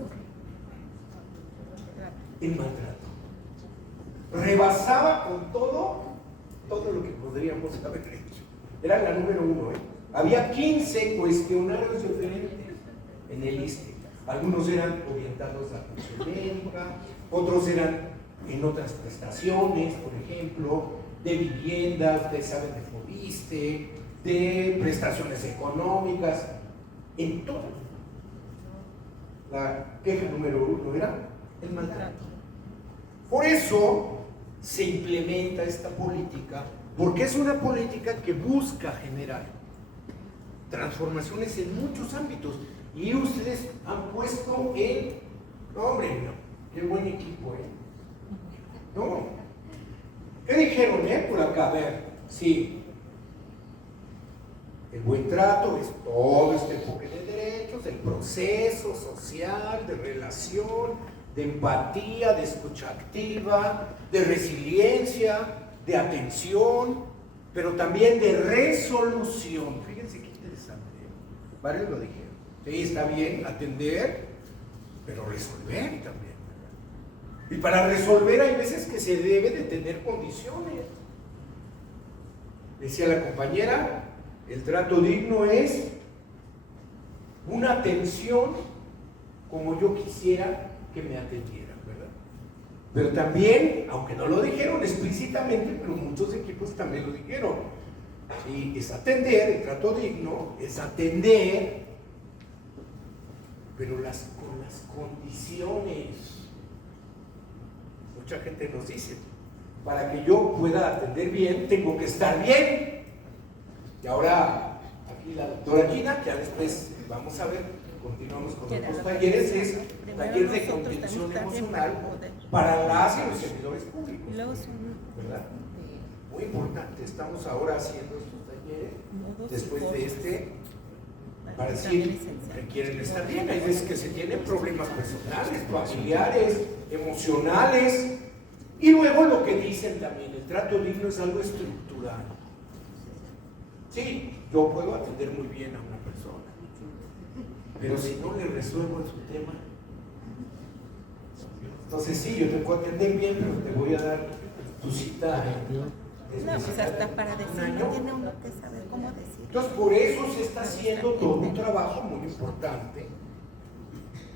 El maltrato. Rebasaba con todo lo que podríamos haber hecho. Era la número 1, ¿eh? Había 15 cuestionarios diferentes en el ISSSTE. Algunos eran orientados a atención médica, otros eran en otras prestaciones, por ejemplo, de vivienda, ustedes saben, de FOBISSSTE, de prestaciones económicas, en todo. La queja número 1 era el maltrato. Por eso se implementa esta política, porque es una política que busca generar transformaciones en muchos ámbitos. Y ustedes han puesto qué buen equipo, No, ¿qué dijeron, por acá? A ver, sí, el buen trato es todo este enfoque de derechos, el proceso social, de relación, de empatía, de escucha activa, de resiliencia, de atención, pero también de resolución. Fíjense qué interesante, varios lo dijeron. Sí, está bien atender, pero resolver también. Y para resolver hay veces que se debe de tener condiciones. Decía la compañera, el trato digno es una atención como yo quisiera que me atendieran, ¿verdad? Pero también, aunque no lo dijeron explícitamente, pero muchos equipos también lo dijeron. Sí, es atender, el trato digno es atender, pero con las condiciones. Mucha gente nos dice, Para que yo pueda atender bien, tengo que estar bien. Y ahora, aquí la doctora Gina, ya después vamos a ver, continuamos con otros talleres, es taller de contención emocional para las y los servidores públicos, ¿verdad? Muy importante, estamos ahora haciendo estos talleres, después de este, para decir que quieren estar bien. Hay veces que se tienen problemas personales, familiares, emocionales, y luego lo que dicen también, el trato digno es algo estructural. Sí, yo puedo atender muy bien a una persona, pero si no le resuelvo su tema, entonces sí, yo te puedo atender bien, pero te voy a dar tu cita No, pues hasta para decirlo tiene uno que saber cómo decir. Entonces, por eso se está haciendo todo un trabajo muy importante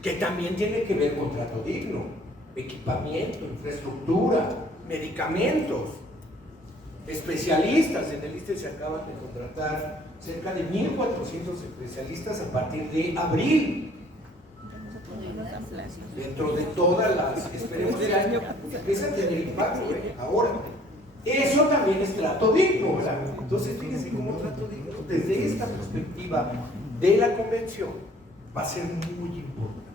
que también tiene que ver con trato digno, equipamiento, infraestructura, medicamentos, especialistas. En el ISSSTE se acaban de contratar cerca de 1,400 especialistas a partir de abril. Dentro de todas las, esperemos que empiece a tener impacto, ahora. Eso también es trato digno, ¿verdad? Entonces, fíjense cómo trato digno, desde esta perspectiva de la convención, va a ser muy importante.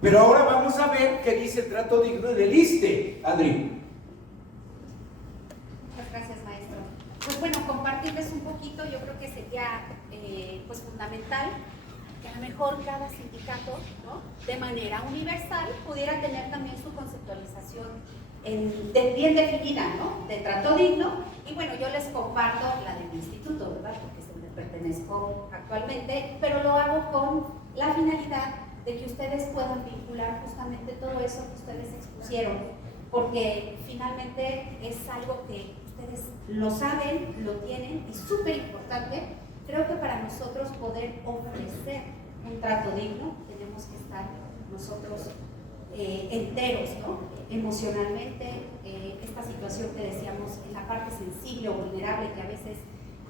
Pero ahora vamos a ver qué dice el trato digno del ISSSTE, Adri. Muchas gracias, maestro. Pues bueno, compartirles un poquito, yo creo que sería pues fundamental que a lo mejor cada sindicato, ¿no?, de manera universal pudiera tener también su conceptualización bien definida, ¿no?, de trato digno. Y bueno, yo les comparto la del instituto, ¿verdad?, porque es donde pertenezco actualmente, pero lo hago con la finalidad de que ustedes puedan vincular justamente todo eso que ustedes expusieron, porque finalmente es algo que ustedes lo saben, lo tienen, y súper importante. Creo que para nosotros poder ofrecer un trato digno, tenemos que estar nosotros enteros, ¿no?, emocionalmente. Esta situación que decíamos en la parte sensible o vulnerable, que a veces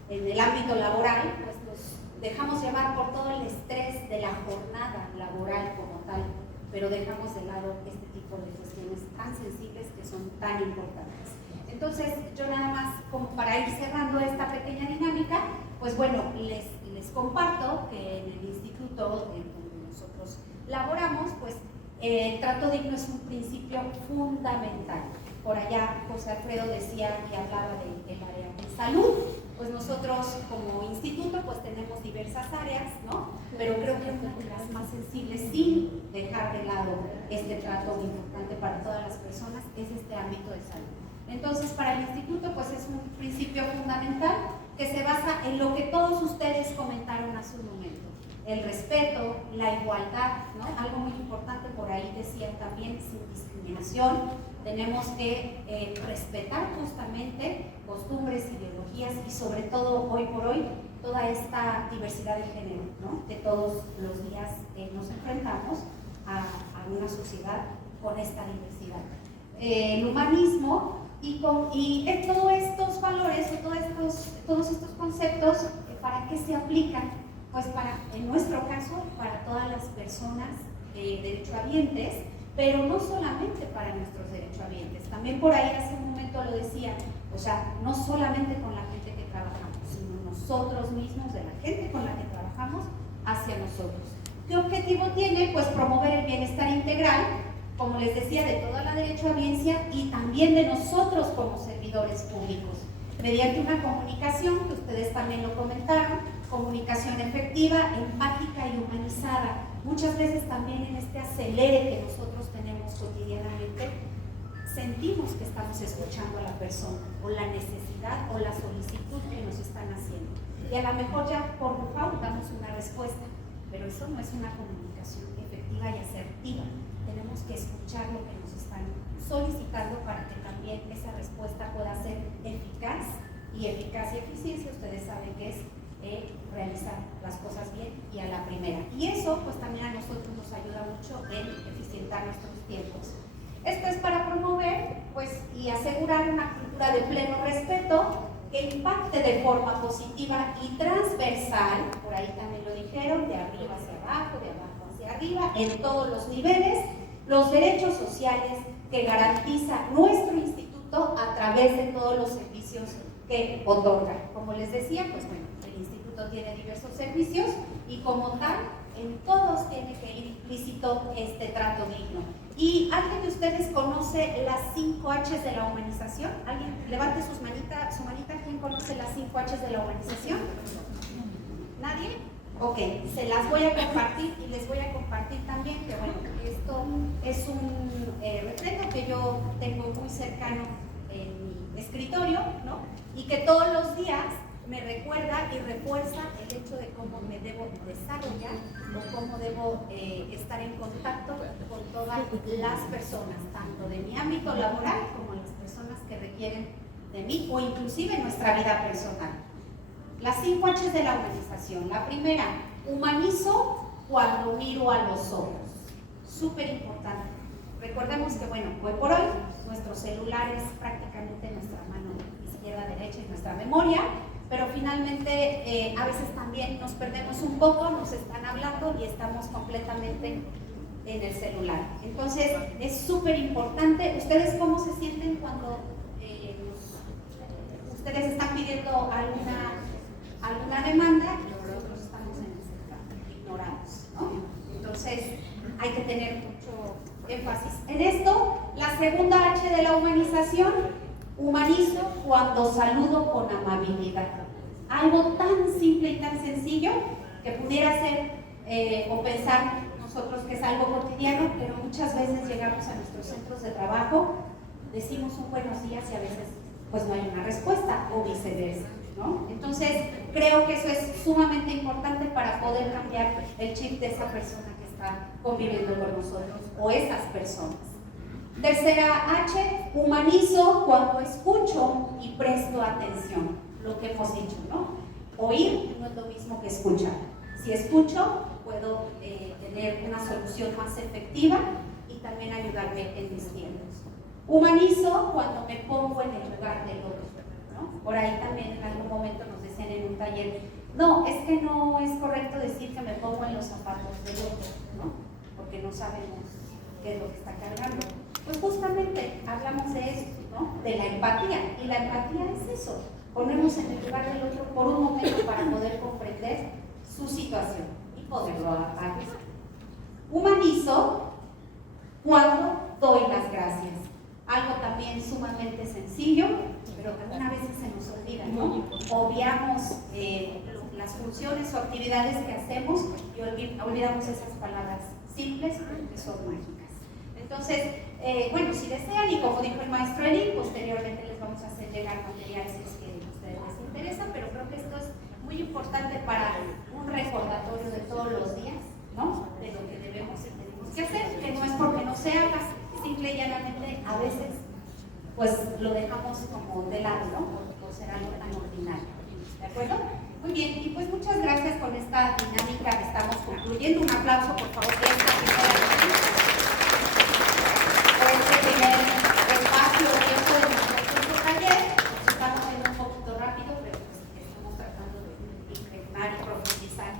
en el ámbito laboral pues nos dejamos llevar por todo el estrés de la jornada laboral como tal, pero dejamos de lado este tipo de cuestiones tan sensibles que son tan importantes. Entonces, yo nada más, como para ir cerrando esta pequeña dinámica, pues bueno, les comparto que en el instituto donde nosotros laboramos, pues el trato digno es un principio fundamental. Por allá José Alfredo decía y hablaba del área de salud. Pues nosotros como instituto pues tenemos diversas áreas, ¿no? Pero creo que una de las más sensibles, sin dejar de lado este trato importante para todas las personas, es este ámbito de salud. Entonces, para el instituto pues es un principio fundamental que se basa en lo que todos ustedes comentaron hace un momento: el respeto, la igualdad, ¿no? Algo muy importante por ahí decían también, sin discriminación. Tenemos que respetar justamente costumbres, ideologías y sobre todo, hoy por hoy, toda esta diversidad de género, ¿no?, que todos los días nos enfrentamos a una sociedad con esta diversidad. El humanismo y todos estos valores o todos estos conceptos, ¿para qué se aplican? Pues en nuestro caso, para todas las personas derechohabientes, pero no solamente para nuestros derechohabientes. También por ahí hace un momento lo decía, o sea, no solamente con la gente que trabajamos, sino nosotros mismos, de la gente con la que trabajamos, hacia nosotros. ¿Qué objetivo tiene? Pues promover el bienestar integral, como les decía, de toda la derechohabiencia y también de nosotros como servidores públicos, mediante una comunicación, que ustedes también lo comentaron, comunicación efectiva, empática y humanizada. Muchas veces también en este acelere que nosotros tenemos cotidianamente, sentimos que estamos escuchando a la persona, o la necesidad o la solicitud que nos están haciendo. Y a lo mejor ya por default damos una respuesta, pero eso no es una comunicación efectiva y asertiva. Tenemos que escuchar lo que nos están solicitando para que también esa respuesta pueda ser eficaz, y eficacia y eficiencia ustedes saben que es realizar las cosas bien y a la primera. Y eso pues también a nosotros nos ayuda mucho en eficientar nuestros tiempos. Esto es para promover pues y asegurar una cultura de pleno respeto que impacte de forma positiva y transversal, por ahí también lo dijeron, de arriba hacia abajo, de abajo hacia arriba, en todos los niveles, los derechos sociales que garantiza nuestro instituto instituto a través de todos los servicios que otorga. Como les decía, pues bueno, el instituto tiene diversos servicios y como tal, en todos tiene que ir implícito este trato digno. ¿Y alguien de ustedes conoce las 5 H's de la humanización? ¿Alguien? Levante su manita. ¿Quién conoce las 5 H's de la humanización? ¿Nadie? Ok, se las voy a compartir y les voy a compartir también que bueno, esto es un retrato que yo tengo muy cercano en mi escritorio, ¿no? Y que todos los días me recuerda y refuerza el hecho de cómo me debo desarrollar o cómo debo estar en contacto con todas las personas, tanto de mi ámbito laboral como las personas que requieren de mí o inclusive en nuestra vida personal. Las 5 H's de la humanización. La primera, humanizo cuando miro a los ojos. Súper importante. Recordemos que, bueno, hoy por hoy, nuestro celular es prácticamente nuestra mano izquierda, derecha y nuestra memoria, pero finalmente a veces también nos perdemos un poco, nos están hablando y estamos completamente en el celular. Entonces, es súper importante. ¿Ustedes cómo se sienten cuando ustedes están pidiendo alguna demanda y nosotros estamos en el celular, ignorados, ¿no? Entonces, hay que tener mucho énfasis en esto. La segunda H de la humanización, humanizo cuando saludo con amabilidad. Algo tan simple y tan sencillo que pudiera ser o pensar nosotros que es algo cotidiano, pero muchas veces llegamos a nuestros centros de trabajo, decimos un buenos días y a veces pues no hay una respuesta o viceversa, ¿no? Entonces creo que eso es sumamente importante para poder cambiar el chip de esa persona que está conviviendo con nosotros o esas personas. Tercera H, humanizo cuando escucho y presto atención, lo que hemos dicho, ¿no? Oír no es lo mismo que escuchar. Si escucho, puedo tener una solución más efectiva y también ayudarme en mis tiempos. Humanizo cuando me pongo en el lugar del otro, ¿no? Por ahí también en algún momento nos decían en un taller, no, es que no es correcto decir que me pongo en los zapatos del otro, ¿no? Porque no sabemos qué es lo que está cargando. Pues justamente hablamos de esto, ¿no? De la empatía, y la empatía es eso, ponernos en el lugar del otro por un momento para poder comprender su situación y poderlo ayudar. Humanizo cuando doy las gracias. Algo también sumamente sencillo, pero también a veces se nos olvida, ¿no? Obviamos las funciones o actividades que hacemos y olvidamos esas palabras simples que son mágicas. Entonces, bueno, si desean, y como dijo el maestro Eric, posteriormente les vamos a hacer llegar materiales si es que a ustedes les interesa, pero creo que esto es muy importante para un recordatorio de todos los días, ¿no? De lo que debemos y tenemos que hacer, que no es porque no se haga, simple y llanamente a veces pues lo dejamos como de lado, ¿no? Por ser algo tan ordinario. ¿De acuerdo? Muy bien, y pues muchas gracias con esta dinámica que estamos concluyendo. Un aplauso, por favor, por este primer espacio de tiempo de nuestro taller. Estamos yendo un poquito rápido, pero pues estamos tratando de impregnar y profundizar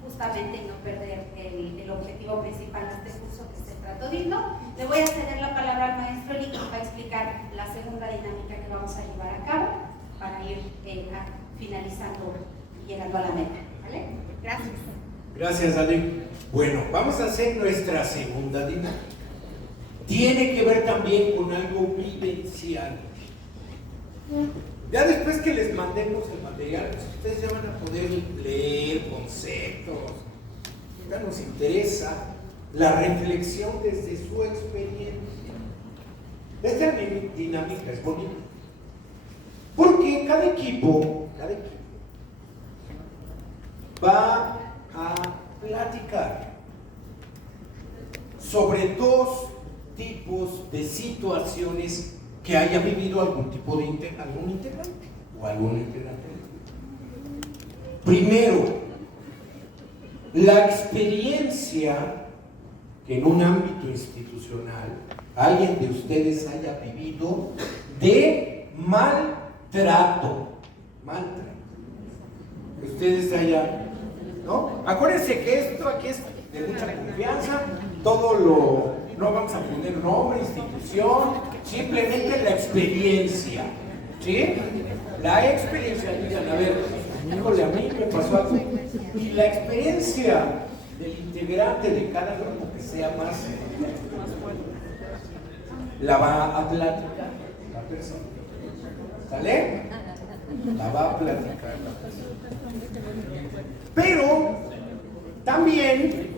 justamente y no perder el objetivo principal de este curso, que es el trato digno. Le voy a ceder la palabra al maestro Eli, que va a explicar la segunda dinámica que vamos a llevar a cabo para ir finalizando y llegando a la meta. ¿Vale? Gracias. Gracias, Adri. Bueno, vamos a hacer nuestra segunda dinámica. Tiene que ver también con algo vivencial. Ya después que les mandemos el material, pues ustedes ya van a poder leer conceptos. Ya nos interesa la reflexión desde su experiencia. Esta dinámica es bonita, porque cada equipo va a platicar sobre dos tipos de situaciones que haya vivido algún integrante o algún integrante. Primero, la experiencia que en un ámbito institucional alguien de ustedes haya vivido de maltrato. Que ustedes hayan, ¿no? Acuérdense que esto aquí es de mucha confianza, todo lo no vamos a poner nombre, institución, simplemente la experiencia, ¿sí? La experiencia, digan, a ver, híjole, a mí me pasó algo. Y la experiencia del integrante de cada grupo que sea más, la va a platicar la persona. ¿Sale? La va a platicar. Pero también,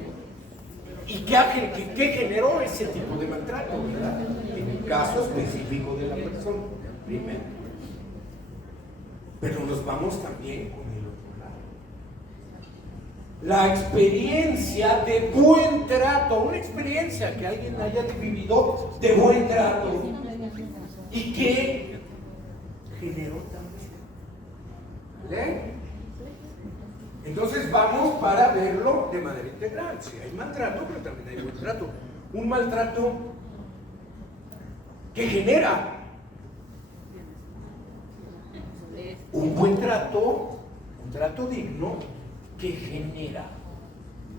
¿y qué generó ese tipo de maltrato, verdad? En el caso específico de la persona, primero. Pero nos vamos también con el otro lado. La experiencia de buen trato, una experiencia que alguien haya vivido de buen trato y que generó también. ¿Vale? Entonces vamos para verlo de manera integral. Si hay maltrato, pero también hay buen trato. Un maltrato que genera un buen trato, un trato digno que genera.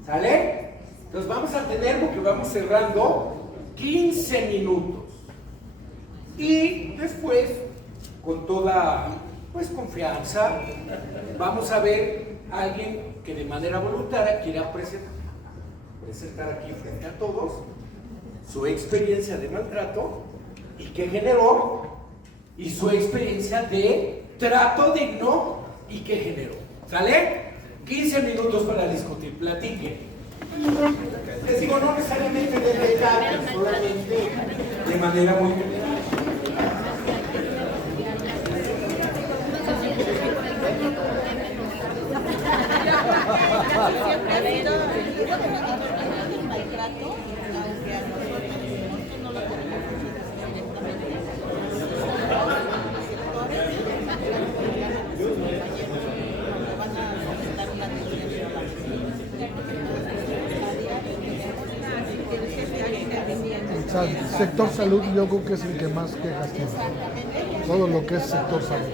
¿Sale? Entonces vamos a tener, porque vamos cerrando, 15 minutos. Y después, con toda confianza, vamos a ver a alguien que de manera voluntaria quiera presentar aquí frente a todos su experiencia de maltrato y qué generó, y su experiencia de trato digno y qué generó. ¿Sale? 15 minutos para discutir, platiquen. Les digo, no necesariamente de verdad, solamente de manera muy general. Siempre ha sido el maltrato, aunque a nosotros no lo tenemos directamente. Van a solicitar una El sector salud yo creo que es el que más quejas tiene. Todo lo que es sector salud.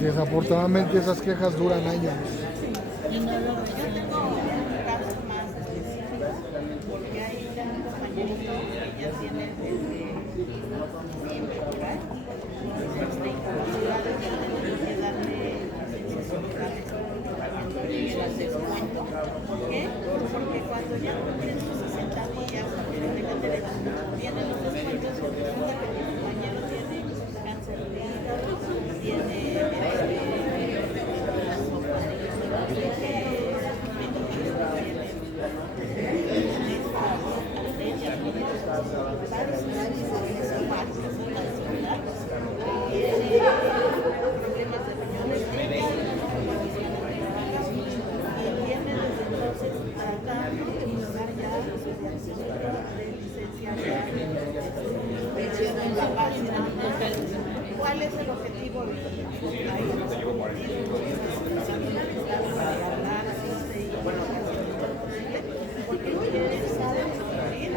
Desafortunadamente esas quejas duran años. Y no lo yo tengo un caso más específico porque hay un compañerito que ya tiene desde siempre por ahí incapacidad de que tenemos que darle el descuento. ¿Por qué? Porque cuando ya cumplen sus 60 días que tengan derecho, vienen los descuentos y resulta que mi compañero tiene cáncer de hígado, tiene ¿cuál es el objetivo? Porque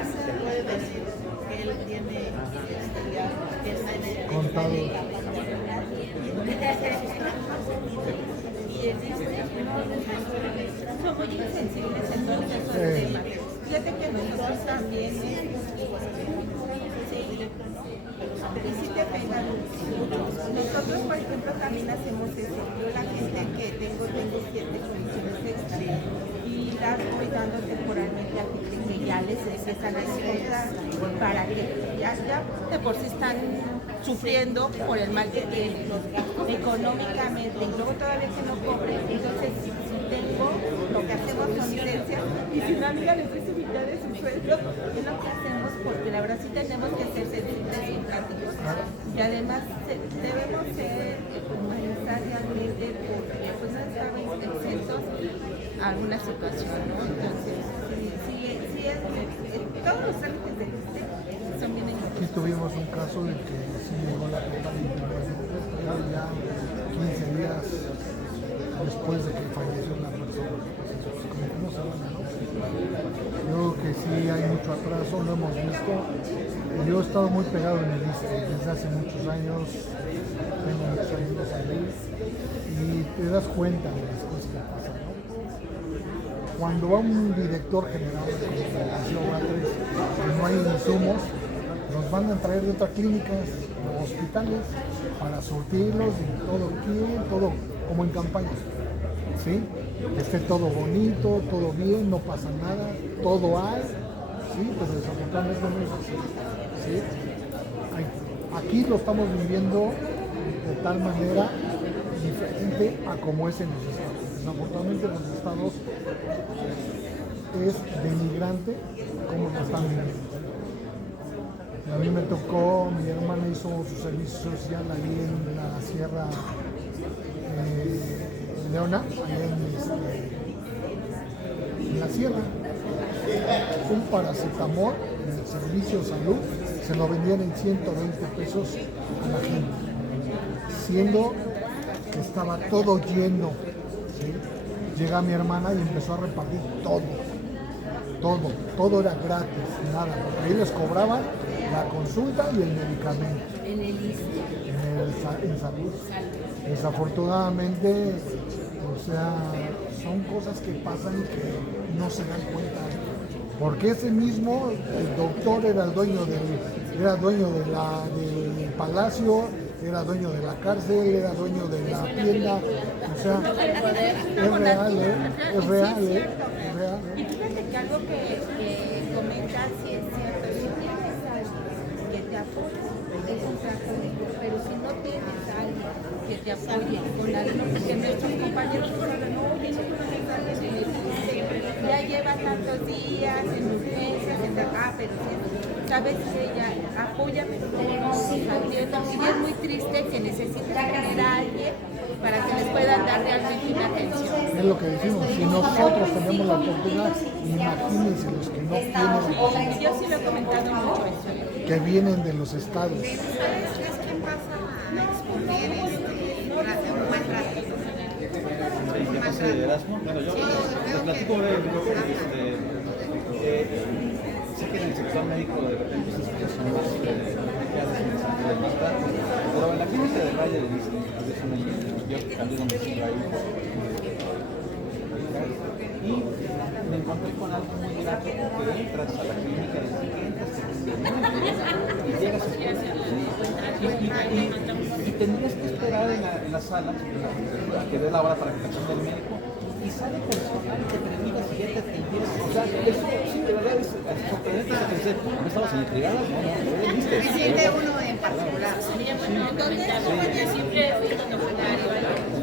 se puede decir que él tiene que está en el y existe son muy insensibles en todos esos temas. Fíjate que nosotros también y si te pegan nosotros, por ejemplo, también hacemos eso. Yo la gente que tengo 7 comisiones extra y estar cuidando temporalmente a gente que ya les empiezan a encontrar para que ya de por sí están sufriendo por el mal que tienen económicamente y luego todavía que no cobren. Entonces, si tengo, lo que hacemos son licencias y si una amiga les doy mitad de su sueldo, es lo que hacemos porque la verdad sí tenemos que ser sensibles y empáticos. Y además debemos ser humanizar realmente porque pues no estamos exentos a alguna situación, ¿no? Entonces, todos los trámites del ISSSTE son bien importantes. Aquí tuvimos un caso de que sí llegó la ya 15 días después de que falleció una persona. Como que no se van, ¿no? Yo creo que sí hay mucho atraso, lo hemos visto. Yo he estado muy pegado en el ISSSTE desde hace muchos años, tengo muchos años ahí, y te das cuenta de las cosas que pasan, ¿no? Cuando va un director general, como decía Beatriz, y no hay insumos, nos van a traer de otras clínicas o hospitales para surtirlos y todo bien, todo como en campaña, ¿sí? Que esté todo bonito, todo bien, no pasa nada, todo hay, ¿sí? Pero desafortunadamente no es así, ¿sí? Aquí lo estamos viviendo de tal manera diferente a como es en los estados. Desafortunadamente en los estados es denigrante como lo están viviendo. A mí me tocó, mi hermana hizo su servicio social ahí en la Sierra Leona, allá en la Sierra. Un paracetamol en el servicio de salud se lo vendían en 120 pesos a la gente, siendo que estaba todo lleno, ¿sí? Llega mi hermana y empezó a repartir todo era gratis, nada, porque ahí les cobraban la consulta y el medicamento. En el ISSSTE. En salud. Desafortunadamente, o sea, son cosas que pasan y que no se dan cuenta. Porque ese mismo, el doctor era dueño del palacio, era dueño de la cárcel, era dueño de la tienda. O sea, es real, es real. Y fíjate que algo que comentas sí es cierto, si tienes algo que te apoye, es un trato mejor, pero si no tienes algo que te apoye con algo, porque nuestros compañeros por ahora no, oye, no tienes algo que necesites, ya lleva tantos días en urgencias, pero si sabes que ella apóyame, tenemos saliendo, y es muy triste que necesites tener a alguien para que les puedan dar realmente una atención. Es lo que decimos, si nosotros tenemos la oportunidad, imagínense los que no tienen. Yo sí lo he comentado mucho eso. Que vienen de los estados. ¿Sabes qué pasa a exponer un mal rato? ¿Qué pasa de Erasmo? Bueno, yo les platico brevemente. Sé que en el sector médico de repente se son más complicadas en el sentido de vista, pero en la clínica de Valle de Vista, yo cambié donde estoy ahí y me encontré con algo muy grato que entras a la clínica de siguientes y llegas y tendrías que esperar en la sala a que dé la hora para que te atienda el médico y sale personal y te pregunta si ya te atendieron. O sea, eso sí, de verdad es sorprendente. ¿No estabas en intrigadas? No, ¿viste? Se siente uno en particular. Entonces, siempre he oído comentarios.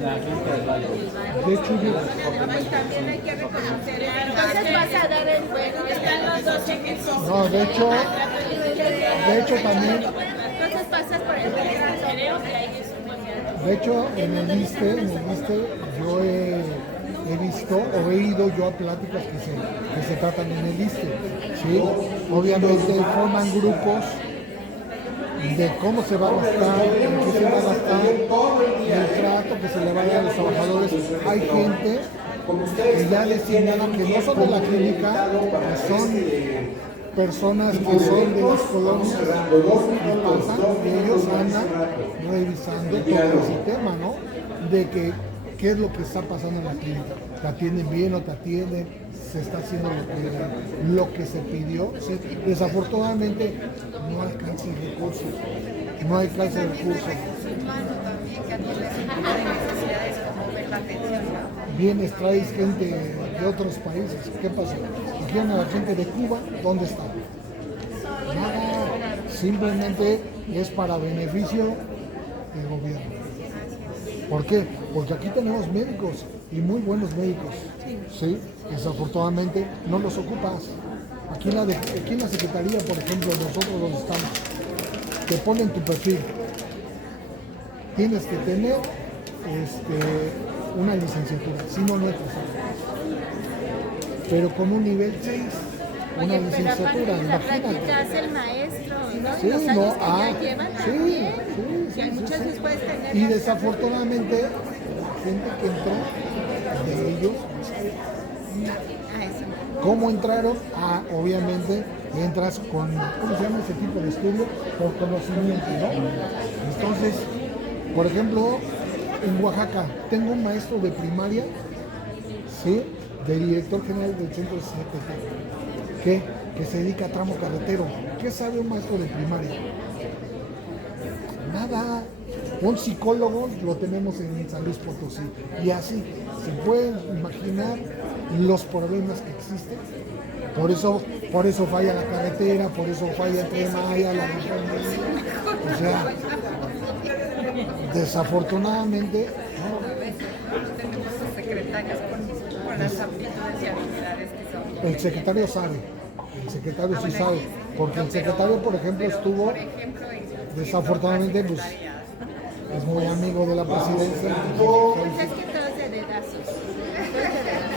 La clínica del Valle. De hecho, también hay que reconocer. Entonces vas a dar el juego. Están los dos cheques. no, de hecho también. Entonces pasas por el creo que ahí es un buen. De hecho, en el ISSSTE yo he visto o he ido yo a pláticas que se tratan en el ISSSTE, ¿sí? Obviamente forman grupos de cómo se va a gastar, en qué se va a gastar, el trato que se le va a dar a los trabajadores. Hay gente que ya designada que no son de la clínica, que son personas que son de las colonias y pasan y ellos andan revisando todo ese tema, ¿no? De que qué es lo que está pasando en la clínica. ¿Te atienden bien o te atienden? ¿Se está haciendo lo que se pidió? ¿Sí? Desafortunadamente no alcanza el recurso. No alcanza el recurso. Vienes, traes gente de otros países. ¿Qué pasa? Trajeron a la gente de Cuba, ¿dónde está? Nada, simplemente es para beneficio del gobierno. ¿Por qué? Porque aquí tenemos médicos y muy buenos médicos, ¿sí? Desafortunadamente no los ocupas. Aquí en la Secretaría, por ejemplo, nosotros donde estamos, te ponen tu perfil. Tienes que tener una licenciatura, si no, no entras. Pero con un nivel 6, una licenciatura, imagínate. Hace el maestro, ¿no? Sí, Los no, años que ya llevan también. sí, Y muchas veces puedes tener. Y desafortunadamente, la gente que entró de ellos, ¿cómo entraron? Obviamente entras con, ¿cómo se llama ese tipo de estudio? Por conocimiento, ¿no? Entonces, por ejemplo, en Oaxaca, tengo un maestro de primaria, ¿sí? De director general del centro de CPT, que se dedica a tramo carretero. ¿Qué sabe un maestro de primaria? Nada. Un psicólogo lo tenemos en San Luis Potosí. Y así, se pueden imaginar los problemas que existen. Por eso falla la carretera, por eso falla el Tren Maya, la región. O sea, desafortunadamente, Tenemos secretarios con las aptitudes y habilidades que son. el secretario sabe, el secretario sí sabe, porque el secretario, por ejemplo, estuvo, desafortunadamente, pues, es muy amigo de la presidencia. Pues es que todos de dedazos.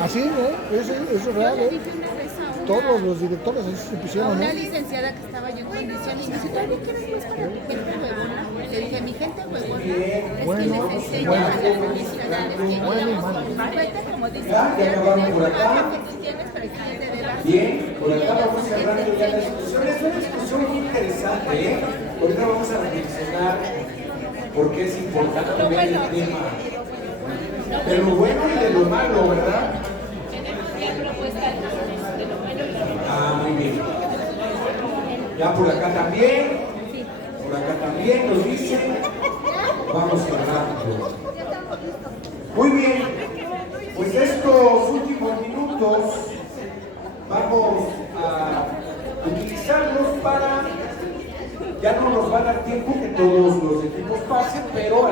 Así, ¿no? Eso es real, ¿eh? Todos los directores así se pusieron, Una ¿no? licenciada que estaba yo en condición y me dice, ¿todavía quieres más para tu gente huevona? Le dije, mi gente huevona es Bueno, quienes enseñan bueno. a las felicidades que Bueno, digamos, bueno. respeta, como dice, Ya acabaron por acá. peticiones, pero están de dedazos. Bien, por acá vamos cerrando ya la discusión. Es una discusión muy interesante, ¿eh? Ahorita vamos a reflexionar por qué es importante ver el tema. De lo bueno y de lo malo, ¿verdad? Ah, muy bien. Ya por acá también. Por acá también nos dicen. Vamos rápido. Muy bien. Pues estos últimos minutos vamos a utilizarlos para. Ya no nos va a dar tiempo que todos los equipos pasen, pero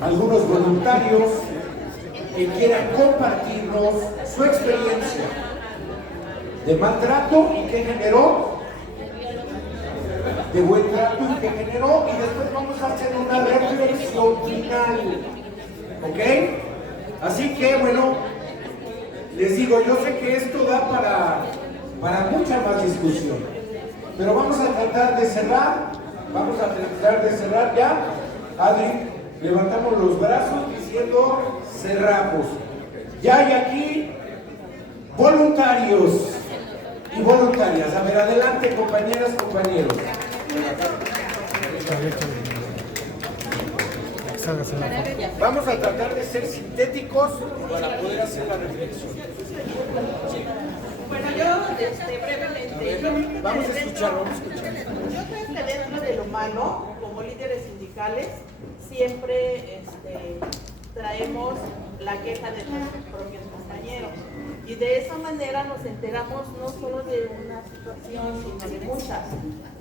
algunos voluntarios que quieran compartirnos su experiencia de maltrato y que generó, de buen trato y que generó, y después vamos a hacer una reflexión final. ¿Ok? Así que, bueno, les digo, yo sé que esto da para mucha más discusión, pero vamos a tratar de cerrar, ya. Adri, levantamos los brazos diciendo cerramos. Ya hay aquí voluntarios y voluntarias. A ver, adelante, compañeras, compañeros. Vamos a tratar de ser sintéticos para poder hacer la reflexión. Bueno, yo brevemente. Vamos a escuchar. Yo creo que dentro de lo malo, como líderes sindicales, siempre traemos la queja de nuestros propios compañeros. Y de esa manera nos enteramos no solo de una situación, sino de muchas.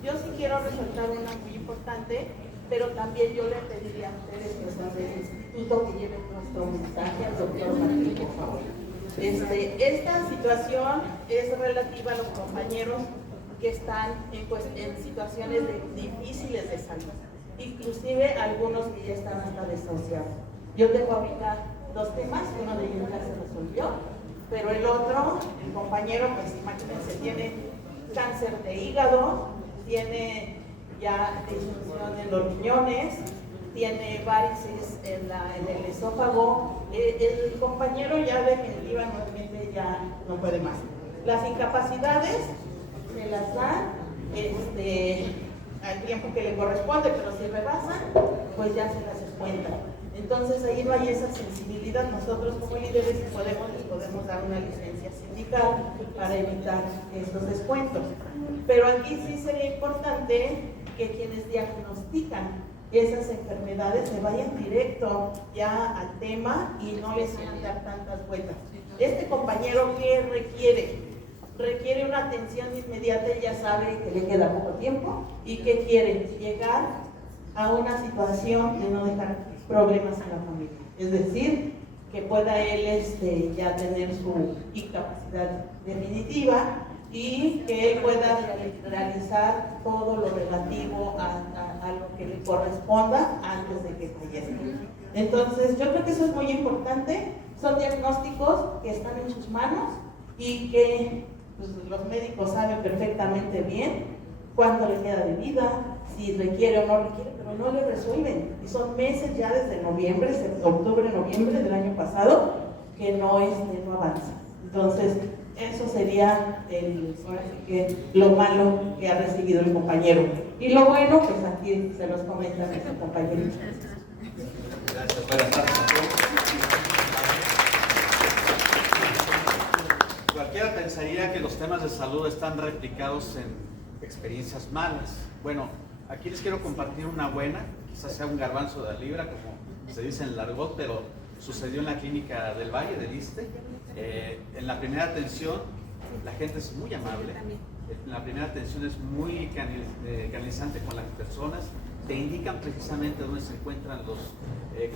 Yo sí quiero resaltar una muy importante, pero también yo le pediría a ustedes que son del instituto que lleven nuestro mensaje al doctor Martín, por favor. Esta situación es relativa a los compañeros que están en situaciones difíciles de salud, inclusive algunos que ya están hasta desahuciados. Yo tengo ahorita dos temas, uno de ellos ya se resolvió, pero el otro, el compañero, pues imagínense, tiene cáncer de hígado, tiene ya disfunción en los riñones, tiene varices en el esófago. El compañero ya definitivamente ya no puede más. Las incapacidades se las dan al tiempo que le corresponde, pero si rebasan, pues ya se las descuentan. Entonces ahí no hay esa sensibilidad. Nosotros como líderes les podemos dar una licencia sindical para evitar estos descuentos. Pero aquí sí sería importante que quienes diagnostican esas enfermedades se vayan directo ya al tema y no les quieran dar tantas vueltas. Este compañero, ¿qué requiere? Requiere una atención inmediata, ya sabe que le queda poco tiempo. ¿Y qué quiere? Llegar a una situación de no dejar problemas en la familia. Es decir, que pueda él ya tener su incapacidad definitiva y que él pueda realizar todo lo relativo a lo que le corresponda antes de que fallezca. Entonces, yo creo que eso es muy importante. Son diagnósticos que están en sus manos y que pues, los médicos saben perfectamente bien cuánto le queda de vida, si requiere o no requiere, pero no le resuelven. Y son meses ya desde noviembre, octubre, noviembre del año pasado, que no avanza. Entonces, eso sería lo malo que ha recibido el compañero. Y lo bueno, pues aquí se los comenta nuestro compañero. Gracias, buenas tardes a todos. Cualquiera pensaría que los temas de salud están replicados en experiencias malas. Bueno, aquí les quiero compartir una buena, quizás sea un garbanzo de libra, como se dice en el argot, pero sucedió en la clínica del Valle, del ISSSTE. En la primera atención, la gente es muy amable, en la primera atención es muy canalizante con las personas, te indican precisamente dónde se encuentran los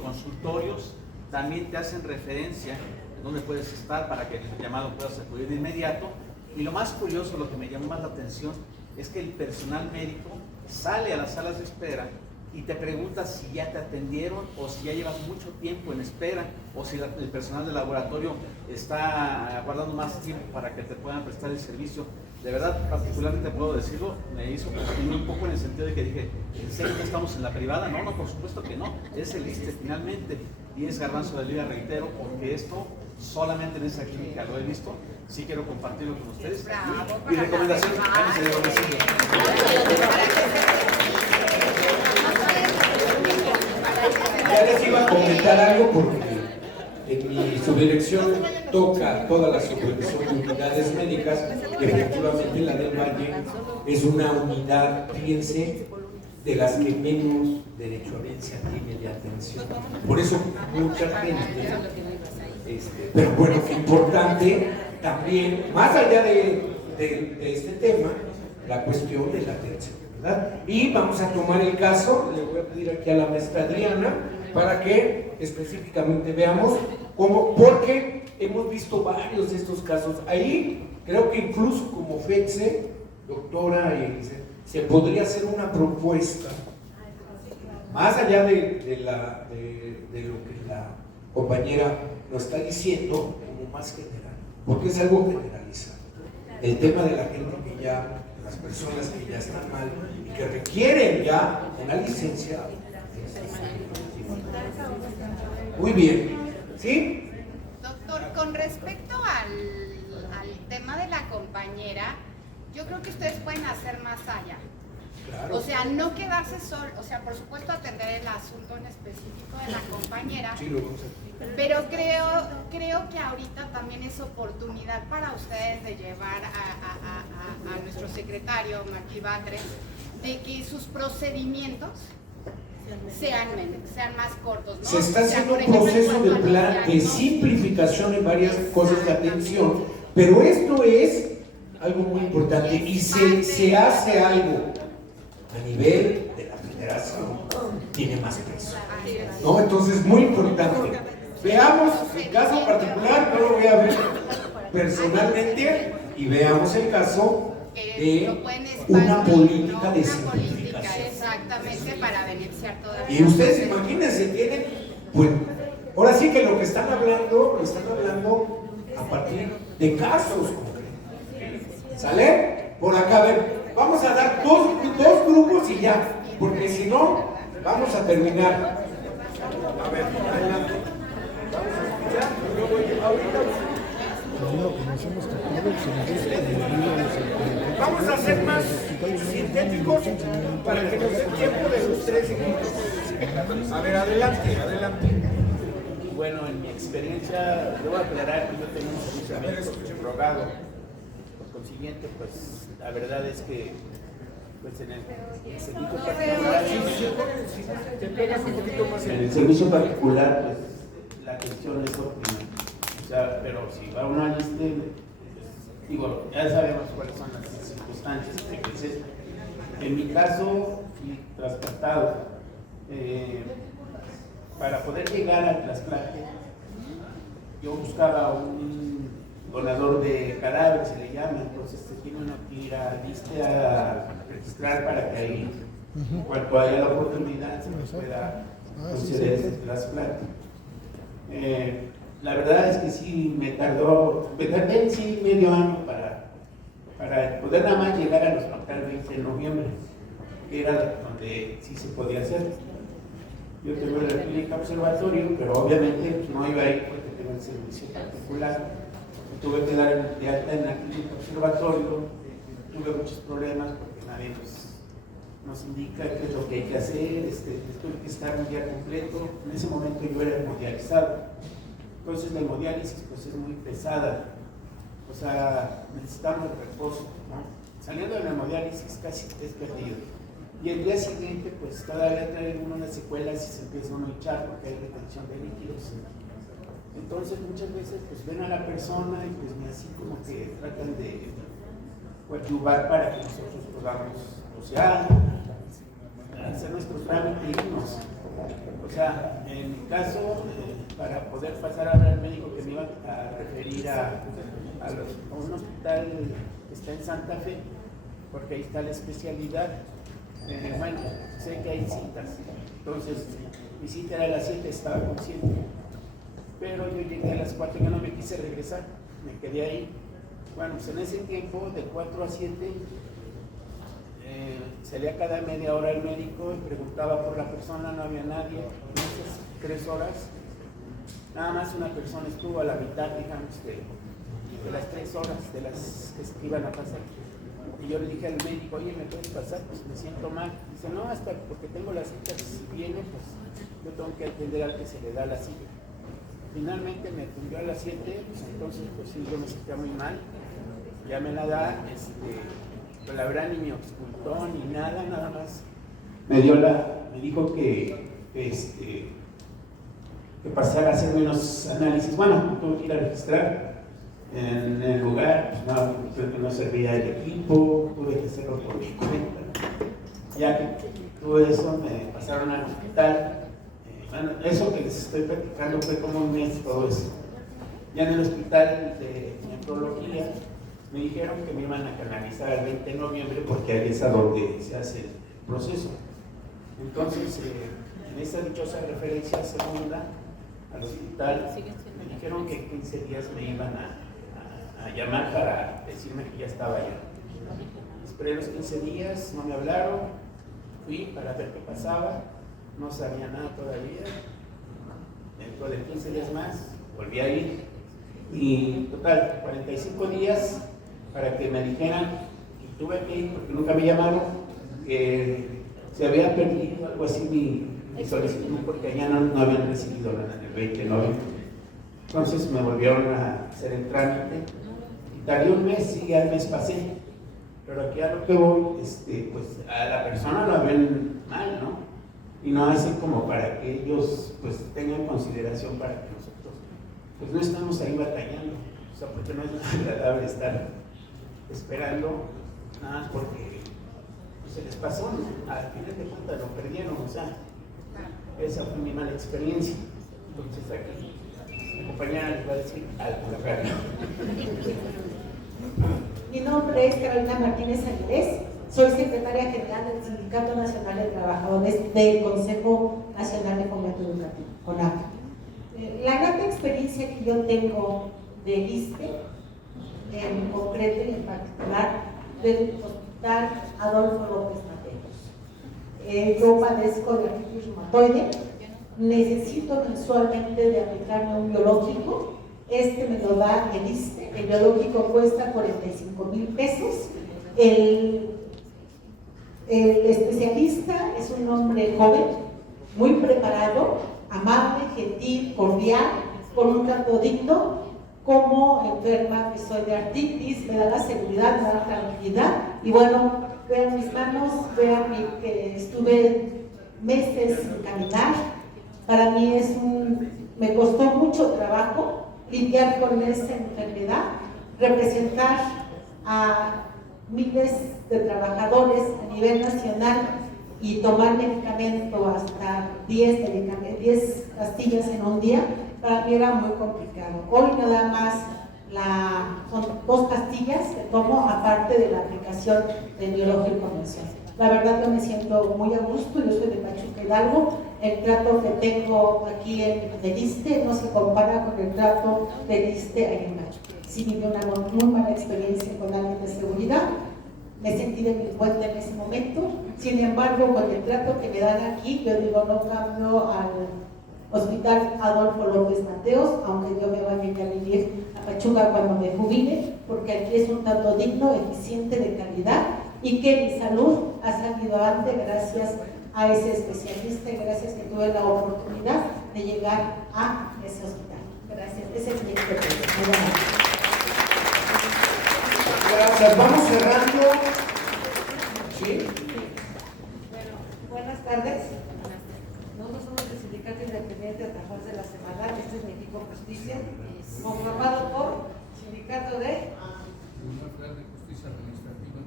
consultorios, también te hacen referencia en dónde puedes estar para que en el llamado puedas acudir de inmediato. Y lo más curioso, lo que me llamó más la atención, es que el personal médico sale a las salas de espera y te pregunta si ya te atendieron o si ya llevas mucho tiempo en espera o si el personal del laboratorio está aguardando más tiempo para que te puedan prestar el servicio. De verdad, particularmente puedo decirlo, me hizo confundir un poco en el sentido de que dije, ¿en serio no estamos en la privada? No, por supuesto que no, es el ISSSTE finalmente, y es garbanzo de libra, reitero, porque esto solamente en esa clínica lo he visto. Sí quiero compartirlo con ustedes. Mi recomendación, ya les iba a comentar algo porque en mi subdirección toca toda la supervisión de unidades médicas y efectivamente la del Valle es una unidad, fíjense, de las que menos derechohabencia tiene de atención. Por eso mucha gente, pero bueno, que importante también, más allá de este tema, la cuestión de la atención, ¿verdad? Y vamos a tomar el caso, le voy a pedir aquí a la maestra Adriana, para que específicamente veamos cómo, porque hemos visto varios de estos casos. Ahí creo que incluso como FETSE, doctora, se podría hacer una propuesta, más allá de lo que la compañera nos está diciendo, como más general, porque es algo generalizado. El tema de la gente que ya, las personas que ya están mal y que requieren ya una licencia. Muy bien, ¿sí? Doctor, con respecto al tema de la compañera, yo creo que ustedes pueden hacer más allá. Claro. O sea, no quedarse solo, o sea, por supuesto atender el asunto en específico de la compañera, sí, lo vamos a hacer. Pero creo que ahorita también es oportunidad para ustedes de llevar a nuestro secretario, Martí Batres, de que sus procedimientos sean más cortos, ¿no? Se está haciendo un proceso de plan de simplificación en varias cosas de atención, pero esto es algo muy importante y se hace algo a nivel de la federación, tiene más peso, ¿no? Entonces, muy importante. Veamos el caso particular, no lo voy a ver personalmente, y veamos el caso de una política de simplificación. Exactamente, para beneficiar todavía. Y ustedes imagínense, tienen, pues, ahora sí que lo están hablando a partir de casos concretos. ¿Sale? Por acá, a ver, vamos a dar dos grupos y ya, porque si no, vamos a terminar. A ver, adelante. Vamos a escuchar, yo voy ahorita. Vamos a ser más sintéticos para que nos dé tiempo de los 3 segundos. A ver, adelante. Bueno, en mi experiencia, debo aclarar que yo tengo un servicio médico subrogado. Por consiguiente, pues la verdad es que pues en el servicio particular, pues la atención es óptima. O sea, pero si va a una lista, pues, digo, ya sabemos cuáles son las circunstancias. Entonces, en mi caso, fui transportado. Para poder llegar al trasplante, yo buscaba un donador de cadáveres, se le llama, entonces se tiene uno que ir a lista a registrar para que ahí, cuando haya la oportunidad, se nos pueda conceder ese trasplante. La verdad es que sí, me tardé sí medio año para poder nada más llegar al hospital 20 de noviembre, que era donde sí se podía hacer. Yo tengo la clínica observatorio, pero obviamente pues, no iba a ir porque tengo el servicio particular. Me tuve que dar de alta en la clínica observatorio, tuve muchos problemas porque nadie nos indica qué es lo que hay que hacer, tuve que estar un día completo. En ese momento yo era hemodializado. Entonces la hemodiálisis pues es muy pesada, o sea, necesitamos reposo, ¿no? Saliendo de la hemodiálisis casi es perdido. Y el día siguiente pues todavía trae uno unas secuelas y se empieza uno a hinchar porque hay retención de líquidos. Entonces muchas veces pues ven a la persona y pues así como que tratan de coadyuvar para que nosotros podamos, o sea, hacer nuestros trámites y irnos. O sea, en mi caso, para poder pasar a ver al médico que me iba a referir a un hospital que está en Santa Fe, porque ahí está la especialidad. Bueno, sé que hay citas, entonces mi cita era a las 7, estaba consciente, pero yo llegué a las 4 y yo no me quise regresar, me quedé ahí. Bueno, pues en ese tiempo, de 4 a 7, salía cada media hora el médico y preguntaba por la persona, no había nadie. En esas 3 horas, nada más una persona estuvo a la mitad, digamos, de las 3 horas de las que iban a pasar. Y yo le dije al médico, oye, ¿me puedes pasar? Pues me siento mal. Dice, no, hasta porque tengo la cita, si viene, pues yo tengo que atender al que se le da la cita. Finalmente me atendió a las 7, pues entonces pues sí, yo me sentía muy mal. Ya me la da, pues la verdad ni me auscultó ni nada, nada más. Me dijo que pasara a hacerme unos análisis. Bueno, tuve que ir a registrar en el lugar, pues no servía el equipo, tuve que hacerlo por mi cuenta. Ya que tuve eso, me pasaron al hospital. Bueno, eso que les estoy platicando fue como un mes todo eso. Ya en el hospital de nefrología me dijeron que me iban a canalizar el 20 de noviembre porque ahí es a donde se hace el proceso. Entonces, en esa dichosa referencia segunda al hospital, me dijeron que en 15 días me iban a llamar para decirme que ya estaba allá. Esperé los 15 días, no me hablaron, fui para ver qué pasaba, no sabía nada todavía. Dentro de 15 días más, volví a ir y total, 45 días para que me dijeran, y tuve que ir porque nunca me llamaron, que se había perdido algo así mi solicitud porque allá no habían recibido nada en el 20 de noviembre. Entonces me volvieron a hacer el trámite y tardé un mes y al mes pasé. Pero aquí a lo que voy, pues a la persona lo ven mal, ¿no? Y no hacen como para que ellos pues tengan consideración para que nosotros pues no estamos ahí batallando. O sea, porque no es agradable estar esperando nada más porque pues, se les pasó, ¿no? Al final de cuentas lo perdieron, o sea, esa fue mi mala experiencia. Entonces aquí mi compañera les va a decir algo. Mi nombre es Carolina Martínez Aguilés, soy secretaria general del Sindicato Nacional de Trabajadores del Consejo Nacional de Fomento Educativo, CONAFE. La gran experiencia que yo tengo del ISSSTE, en concreto y en particular del Hospital Adolfo López Mateos. Yo padezco de artritis reumatoide, necesito mensualmente de aplicarme un biológico. Me lo da el ISSSTE, el biológico cuesta 45,000 pesos. El especialista es un hombre joven, muy preparado, amable, gentil, cordial, con un trato digno. Como enferma que soy de artritis, me da la seguridad, me da la tranquilidad y bueno, vean mis manos, vean que estuve meses sin caminar. Para mí me costó mucho trabajo lidiar con esa enfermedad, representar a miles de trabajadores a nivel nacional y tomar medicamento hasta 10 pastillas en un día, para mí era muy complicado. Hoy nada más son 2 pastillas que tomo, aparte de la aplicación del biológico convencional. La verdad que me siento muy a gusto. Yo soy de Pachuca Hidalgo. El trato que tengo aquí en el ISSSTE no se compara con el trato del ISSSTE ahí en Pachuca. Sí viví una muy mala experiencia con alguien de seguridad. Me sentí delincuente en ese momento. Sin embargo, con el trato que me dan aquí, yo digo, no cambio al Hospital Adolfo López Mateos, aunque yo me vaya a vivir a Pachuca cuando me jubile, porque aquí es un trato digno, eficiente, de calidad, y que mi salud ha salido adelante gracias a ese especialista y gracias que tuve la oportunidad de llegar a ese hospital. Gracias. Ese es mi experiencia. Gracias. Vamos cerrando. ¿Sí? Bueno, buenas tardes. Nosotros somos el Sindicato Independiente de Trabajadores de la Semana. Este es mi equipo Justicia, conformado por Sindicato de Justicia Administrativa,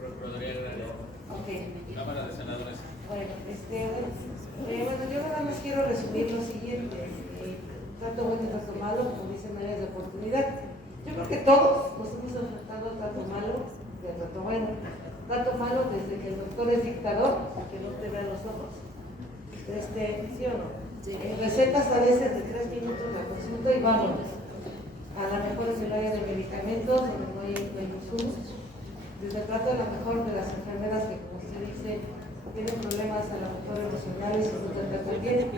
Procuraduría Agraria, Cámara de Senadores. Bueno, yo nada más quiero resumir lo siguiente: tanto bueno y tanto malo, como dicen, áreas de oportunidad. Yo creo que todos nos hemos enfrentado tanto malo que tanto bueno. Tanto malo desde que el doctor es dictador, a que no te vea los ojos. ¿Sí o no? Recetas a veces de 3 minutos la consulta y vámonos. A lo mejor es el área de medicamentos, donde no hay insumos. Desde el trato de lo mejor de las enfermeras que, como usted dice, tienen problemas a lo mejor emocionales y no se tratan bien.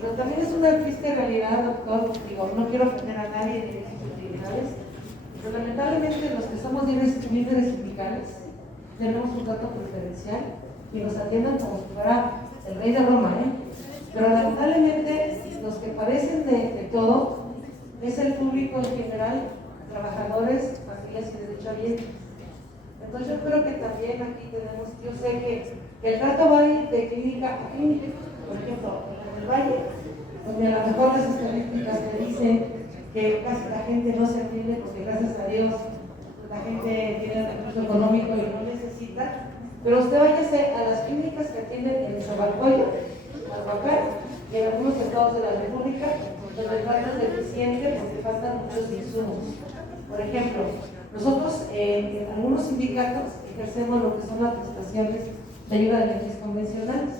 Pero también es una triste realidad, doctor. Digo, no quiero ofender a nadie de sus utilidades, pero lamentablemente los que somos líderes sindicales tenemos un trato preferencial y nos atienden como si fuera el rey de Roma, Pero lamentablemente los que padecen de todo es el público en general, trabajadores, familias y derechohabientes. Entonces yo creo que también aquí tenemos, yo sé que el trato va a ir de clínica a clínica. Por ejemplo, en el Valle, donde a lo mejor las estadísticas me dicen que casi la gente no se atiende porque gracias a Dios la gente tiene el recurso económico y no necesita, pero usted váyase a las clínicas que atienden en Zabalcoyo, Albacar, y en algunos estados de la República, donde el trato es deficiente porque faltan muchos insumos. Por ejemplo, nosotros en algunos sindicatos ejercemos lo que son las prestaciones de ayuda de leyes convencionales.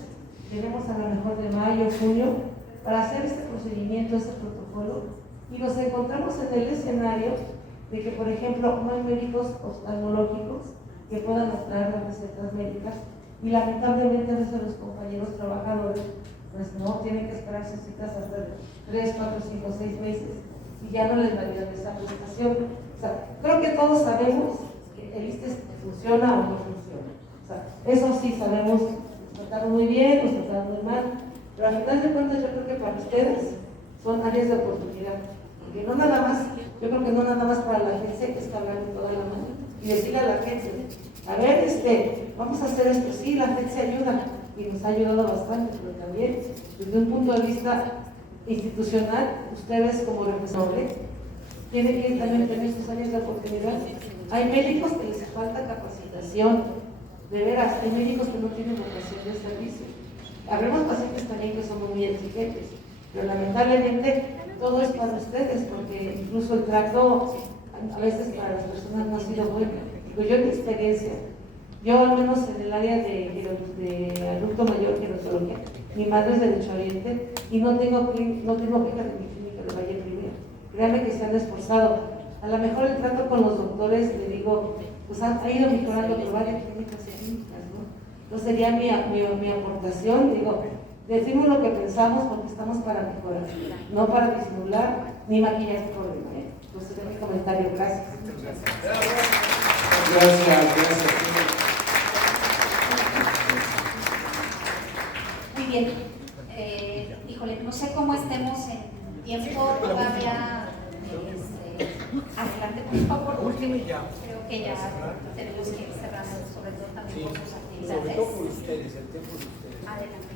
Tenemos a lo mejor de mayo, junio, para hacer este procedimiento, este protocolo, y nos encontramos en el escenario de que, por ejemplo, no hay médicos oftalmológicos que puedan traer las recetas médicas, y lamentablemente a veces los compañeros trabajadores pues no tienen que esperar sus citas hasta 3, 4, 5, 6 meses y ya no les validan esa prestación. O sea, creo que todos sabemos que el ISSSTE funciona o no funciona. O sea, eso sí sabemos, nos trataron muy bien, nos trataron muy mal, pero al final de cuentas yo creo que para ustedes son áreas de oportunidad. Porque no nada más, yo creo que no nada más para la agencia que es hablar de toda la mano y decirle a la agencia, a ver, vamos a hacer esto, sí, la agencia ayuda y nos ha ayudado bastante, pero también desde un punto de vista institucional, ustedes como representantes tienen que también tener sus áreas de oportunidad. Hay médicos que les falta capacitación, de veras, hay médicos que no tienen vocación de servicio. Habremos pacientes también que somos muy exigentes, pero lamentablemente todo es para ustedes, porque incluso el trato a veces para las personas no ha sido bueno. Pues yo en mi experiencia, yo al menos en el área de adulto mayor, gerontología, mi madre es de derechohabiente y no tengo quejas de mi clínica de Valle Primero. Créanme que se han esforzado. A lo mejor el trato con los doctores, le digo, pues ha ido mejorando por varias clínicas y clínicas, ¿no? Entonces sería mi aportación, digo, decimos lo que pensamos porque estamos para mejorar, no para disimular ni maquillar el problema. Pues sería mi comentario. Gracias. Gracias. Muy bien. Híjole, no sé cómo estemos en tiempo todavía adelante. favor. Último y ya. Creo que ya tenemos que ir cerrando, sobre todo también por sus actividades. Sobre todo por ustedes, el tiempo de ustedes. Adelante.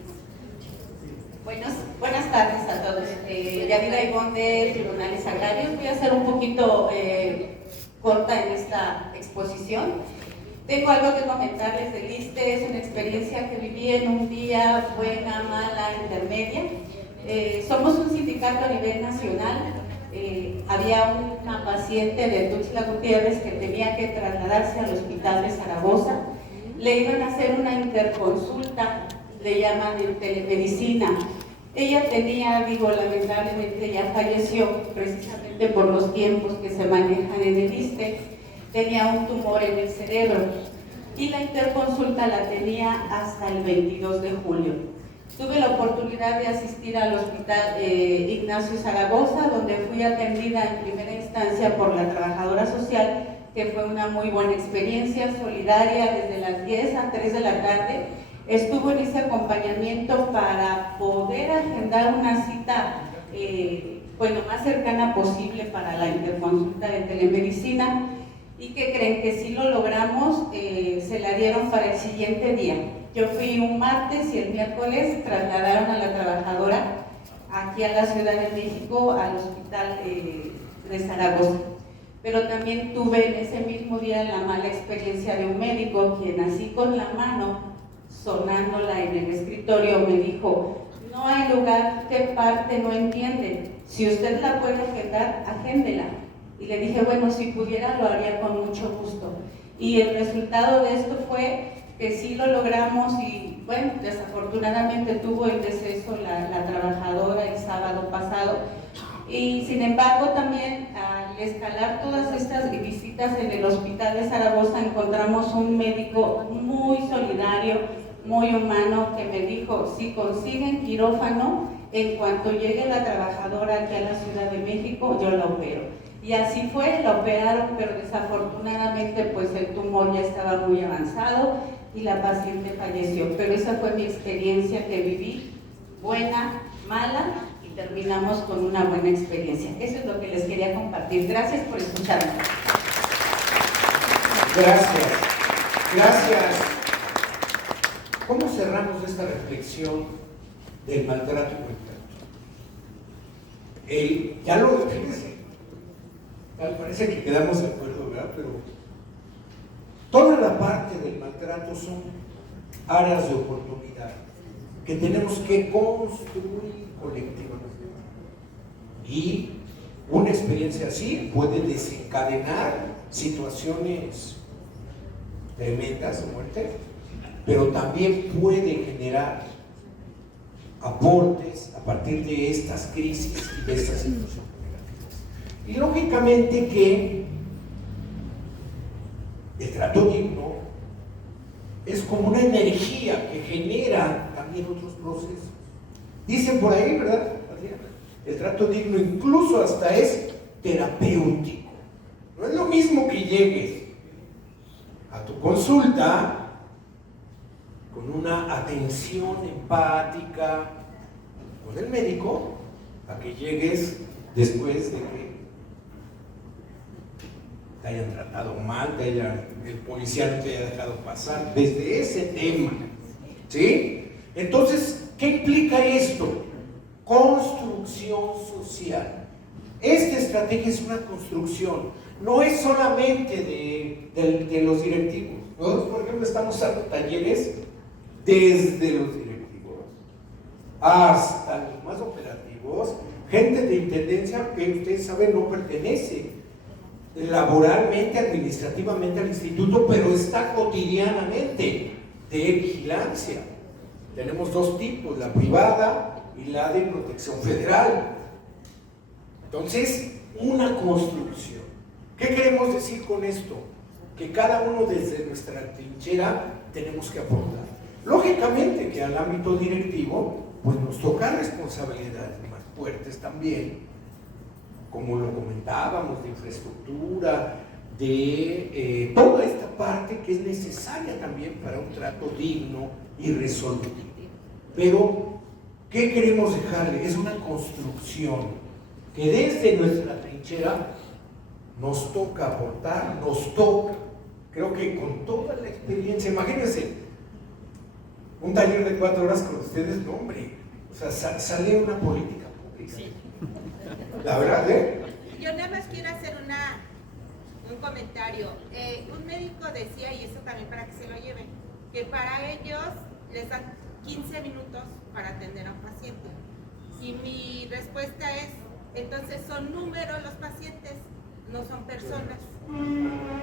Buenas tardes a todos. Yadira Ivonne de Tribunales Agrarios. Voy a ser un poquito corta en esta exposición. Tengo algo que comentarles del ISSSTE. Es una experiencia que viví en un día, buena, mala, intermedia. Somos un sindicato a nivel nacional. Había una paciente de Tuxtla Gutiérrez que tenía que trasladarse al hospital de Zaragoza. Le iban a hacer una interconsulta, le llaman en telemedicina. Ella tenía, lamentablemente ya falleció, precisamente por los tiempos que se manejan en el ISSSTE, tenía un tumor en el cerebro y la interconsulta la tenía hasta el 22 de julio. Tuve la oportunidad de asistir al hospital Ignacio Zaragoza, donde fui atendida en primera instancia por la trabajadora social, que fue una muy buena experiencia, solidaria, desde las 10 a 3 de la tarde. Estuvo en ese acompañamiento para poder agendar una cita lo más cercana posible para la interconsulta de telemedicina. ¿Y qué creen? Que sí lo logramos, se la dieron para el siguiente día. Yo fui un martes y el miércoles trasladaron a la trabajadora aquí a la Ciudad de México, al hospital de Zaragoza. Pero también tuve en ese mismo día la mala experiencia de un médico, quien así con la mano, sonándola en el escritorio, me dijo: no hay lugar, ¿qué parte no entiende? Si usted la puede agendar, agéndela. Y le dije, bueno, si pudiera lo haría con mucho gusto. Y el resultado de esto fue que sí lo logramos y, bueno, desafortunadamente tuvo el deceso la trabajadora el sábado pasado. Y sin embargo también al escalar todas estas visitas en el hospital de Zaragoza encontramos un médico muy solidario, muy humano, que me dijo: si consiguen quirófano, en cuanto llegue la trabajadora aquí a la Ciudad de México, yo la opero. Y así fue, la operaron, pero desafortunadamente pues el tumor ya estaba muy avanzado y la paciente falleció. Pero esa fue mi experiencia que viví, buena, mala, y terminamos con una buena experiencia. Eso es lo que les quería compartir. Gracias por escucharme. Gracias. Gracias. ¿Cómo cerramos esta reflexión del maltrato y maltrato? Ya lo fíjense, parece que quedamos de acuerdo, ¿verdad? Pero toda la parte del maltrato son áreas de oportunidad que tenemos que construir colectivamente. Y una experiencia así puede desencadenar situaciones tremendas de muerte, pero también puede generar aportes a partir de estas crisis y de estas situaciones negativas. Y lógicamente que el trato digno es como una energía que genera también otros procesos. Dicen por ahí, ¿verdad? El trato digno incluso hasta es terapéutico. No es lo mismo que llegues a tu consulta con una atención empática con el médico, a que llegues después de que te hayan tratado mal, el policía no te haya dejado pasar, desde ese tema, ¿sí? Entonces, ¿qué implica esto? Construcción social. Esta estrategia es una construcción, no es solamente de los directivos. Nosotros, por ejemplo, estamos dando talleres desde los directivos hasta los más operativos, gente de intendencia que ustedes saben no pertenece laboralmente, administrativamente al instituto, pero está cotidianamente de vigilancia. Tenemos dos tipos, la privada y la de protección federal. Entonces, una construcción. ¿Qué queremos decir con esto? Que cada uno desde nuestra trinchera tenemos que aportar. Lógicamente que al ámbito directivo, pues nos toca responsabilidades más fuertes también, como lo comentábamos, de infraestructura, de toda esta parte que es necesaria también para un trato digno y resolutivo. Pero, ¿qué queremos dejarle? Es una construcción que desde nuestra trinchera nos toca aportar, nos toca. Creo que con toda la experiencia, imagínense, un taller de 4 horas con ustedes, no hombre, o sea, sale una política pública. Sí. La verdad, Yo nada más quiero hacer un comentario. Un médico decía, y eso también para que se lo lleven, que para ellos les dan 15 minutos para atender a un paciente. Y mi respuesta es, entonces son números los pacientes, no son personas.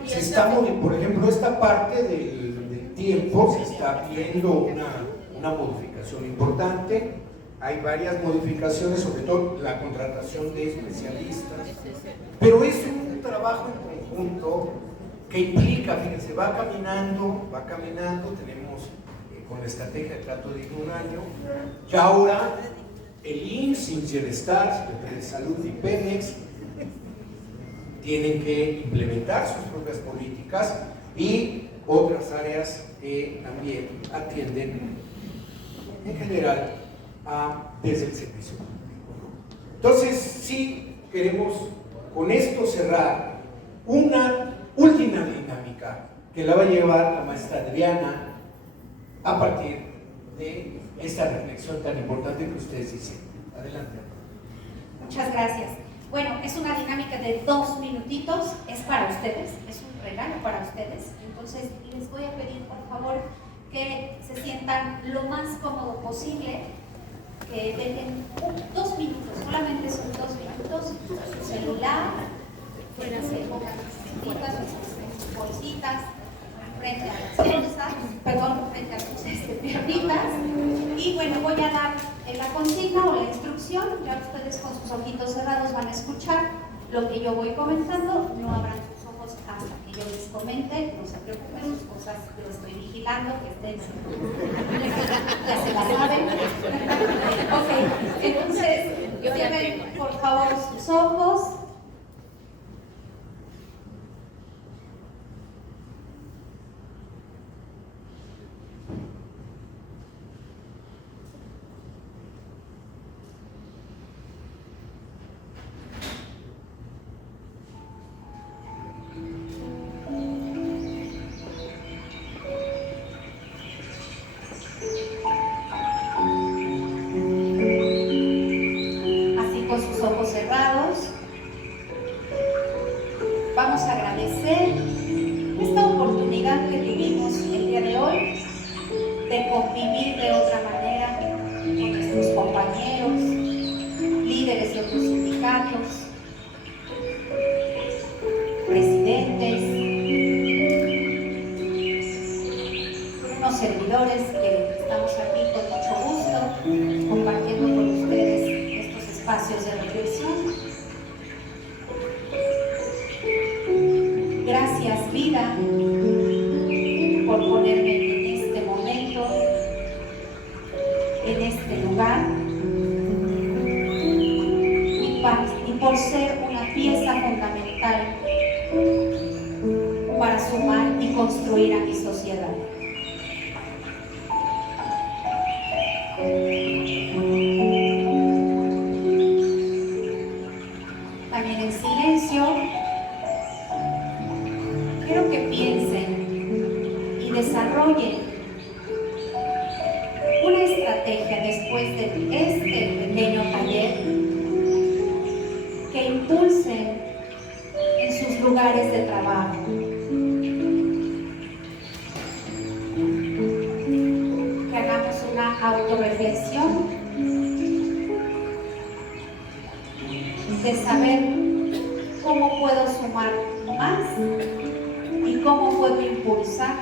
Y se está, por ejemplo, esta parte del tiempo se está viendo una modificación importante. Hay varias modificaciones, sobre todo la contratación de especialistas, pero es un trabajo en conjunto que implica, fíjense, va caminando, tenemos con la estrategia de trato digno un año, y ahora el IMSS, Bienestar, Secretaría de Salud y Pemex tienen que implementar sus propias políticas y otras áreas que también atienden en general desde el servicio público. Entonces, sí queremos con esto cerrar una última dinámica que la va a llevar la maestra Adriana a partir de esta reflexión tan importante que ustedes dicen. Adelante. Muchas gracias. Bueno, es una dinámica de 2 minutitos, es para ustedes, es un regalo para ustedes. Entonces, les voy a pedir, por favor, que se sientan lo más cómodo posible, que dejen 2 minutos, solamente son 2 minutos, su celular, que se pongan sus bolsitas frente a las bolsas, frente a sus piernitas. Y bueno, voy a dar la consigna o la instrucción, ya ustedes con sus ojitos cerrados van a escuchar lo que yo voy comentando, no abran sus ojos hasta que yo les comente, no se preocupen, sus cosas yo estoy vigilando, que estén, ya se la saben. Ok, entonces, cierren por favor sus ojos. Vamos a agradecer esta oportunidad que tuvimos el día de hoy de convivir de otra manera con nuestros compañeros, líderes de otros sindicatos, presidentes, unos servidores que estamos aquí con mucho gusto compartiendo con ustedes estos espacios de reflexión. Gracias, vida, por ponerme en este momento, en este lugar, y por ser una pieza fundamental para sumar y construir a mi sociedad. También en silencio, quiero que piensen y desarrollen una estrategia después de este pequeño taller que impulsen en sus lugares de trabajo. Que hagamos una autorreflexión de saber cómo puedo sumar más y cómo puedo impulsar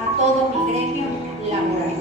a todo mi gremio laboral.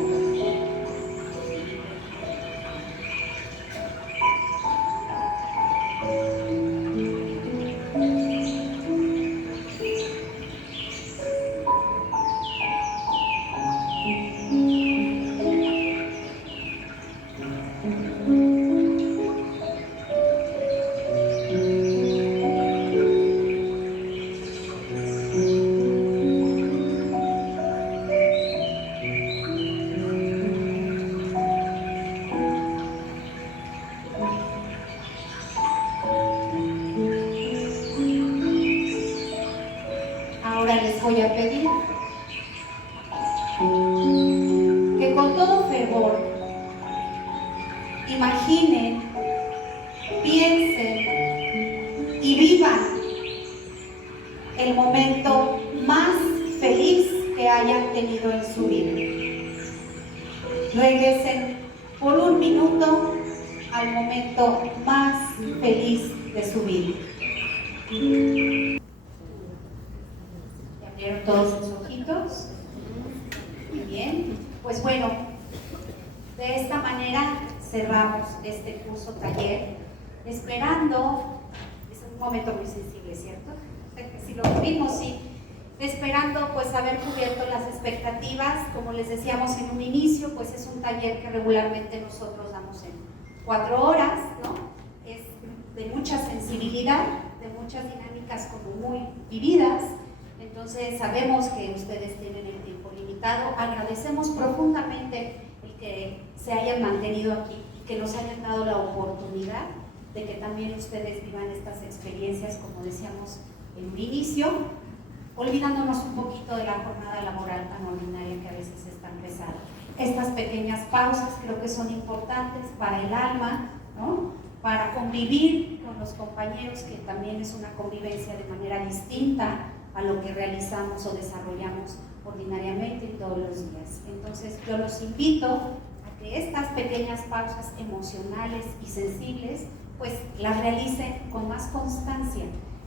ahora les voy a pedir que con todo fervor imaginen, piensen y vivan el momento más feliz que hayan tenido en su vida. Regresen por un minuto al momento más feliz de su vida. ¿Ya abrieron todos sus ojitos? Muy bien. Pues bueno, de esta manera cerramos este curso taller, esperando, es un momento muy sensible, ¿cierto? Si lo vimos, sí. Esperando pues haber cubierto las expectativas, como les decíamos en un inicio, pues es un taller que regularmente nosotros damos en 4 horas, ¿no? Es de mucha sensibilidad, de muchas dinámicas como muy vividas, entonces sabemos que ustedes tienen el tiempo limitado, agradecemos profundamente el que se hayan mantenido aquí y que nos hayan dado la oportunidad de que también ustedes vivan estas experiencias, como decíamos en un inicio, olvidándonos un poquito de la jornada laboral tan ordinaria que a veces es tan pesada. Estas pequeñas pausas creo que son importantes para el alma, ¿no? Para convivir con los compañeros, que también es una convivencia de manera distinta a lo que realizamos o desarrollamos ordinariamente todos los días. Entonces yo los invito a que estas pequeñas pausas emocionales y sensibles pues las realicen con más constancia.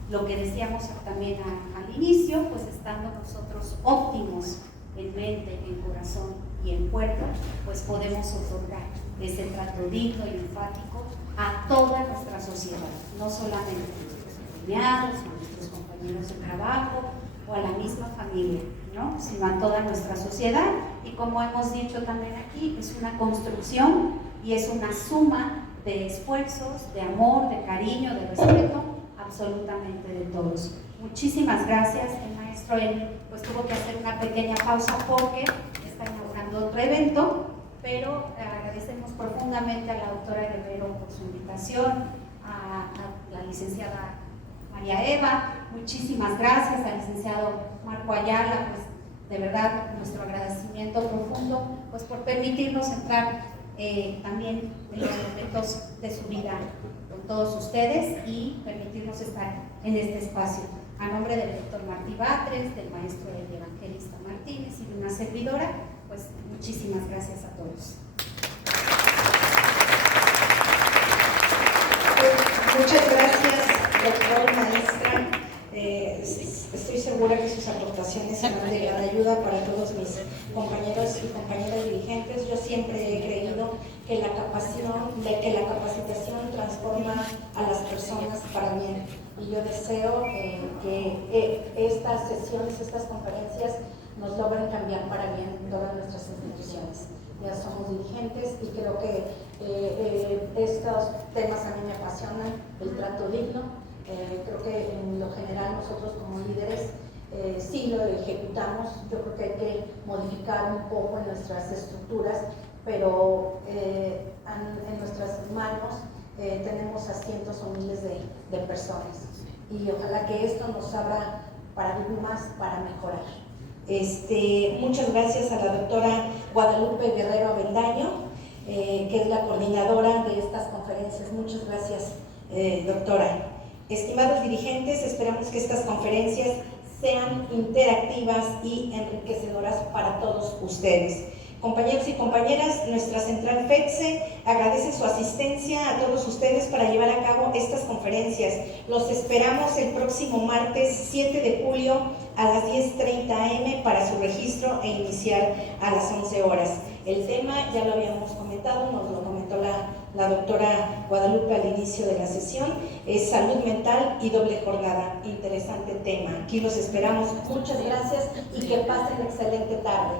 Lo que decíamos también al inicio, pues estando nosotros óptimos en mente, en corazón y en cuerpo, pues podemos otorgar ese trato digno y enfático a toda nuestra sociedad, no solamente a nuestros empleados, a nuestros compañeros de trabajo o a la misma familia, ¿no? Sino a toda nuestra sociedad. Y como hemos dicho también aquí, es una construcción y es una suma de esfuerzos, de amor, de cariño, de respeto, absolutamente de todos. Muchísimas gracias. El maestro pues tuvo que hacer una pequeña pausa porque está inaugurando otro evento, pero agradecemos profundamente a la doctora Guerrero por su invitación, a la licenciada María Eva, muchísimas gracias al licenciado Marco Ayala, pues de verdad nuestro agradecimiento profundo pues por permitirnos entrar también en los momentos de su vida con todos ustedes y permitirnos estar en este espacio. A nombre del doctor Martí Batres, del maestro Evangelista Martínez y de una servidora, pues muchísimas gracias a todos. Muchas gracias, doctor, maestra. Estoy segura que sus aportaciones serán de gran ayuda para todos mis compañeros y compañeras dirigentes. Yo siempre he creído que la capacitación transforma a las personas para bien. Y yo deseo que estas sesiones, estas conferencias nos logren cambiar para bien todas nuestras instituciones. Ya somos dirigentes y creo que estos temas a mí me apasionan, el trato digno. Creo que en lo general nosotros como líderes sí lo ejecutamos. Yo creo que hay que modificar un poco en nuestras estructuras, pero en nuestras manos tenemos a cientos o miles de personas y ojalá que esto nos abra paradigmas para mejorar. Muchas gracias a la doctora Guadalupe Guerrero Avendaño, que es la coordinadora de estas conferencias. Muchas gracias, doctora. Estimados dirigentes, esperamos que estas conferencias sean interactivas y enriquecedoras para todos ustedes. Compañeros y compañeras, nuestra central FETSE agradece su asistencia a todos ustedes para llevar a cabo estas conferencias. Los esperamos el próximo martes 7 de julio a las 10:30 am para su registro e iniciar a las 11 horas. El tema ya lo habíamos comentado, nos lo comentó la doctora Guadalupe al inicio de la sesión, es salud mental y doble jornada. Interesante tema. Aquí los esperamos. Muchas gracias y que pasen excelente tarde.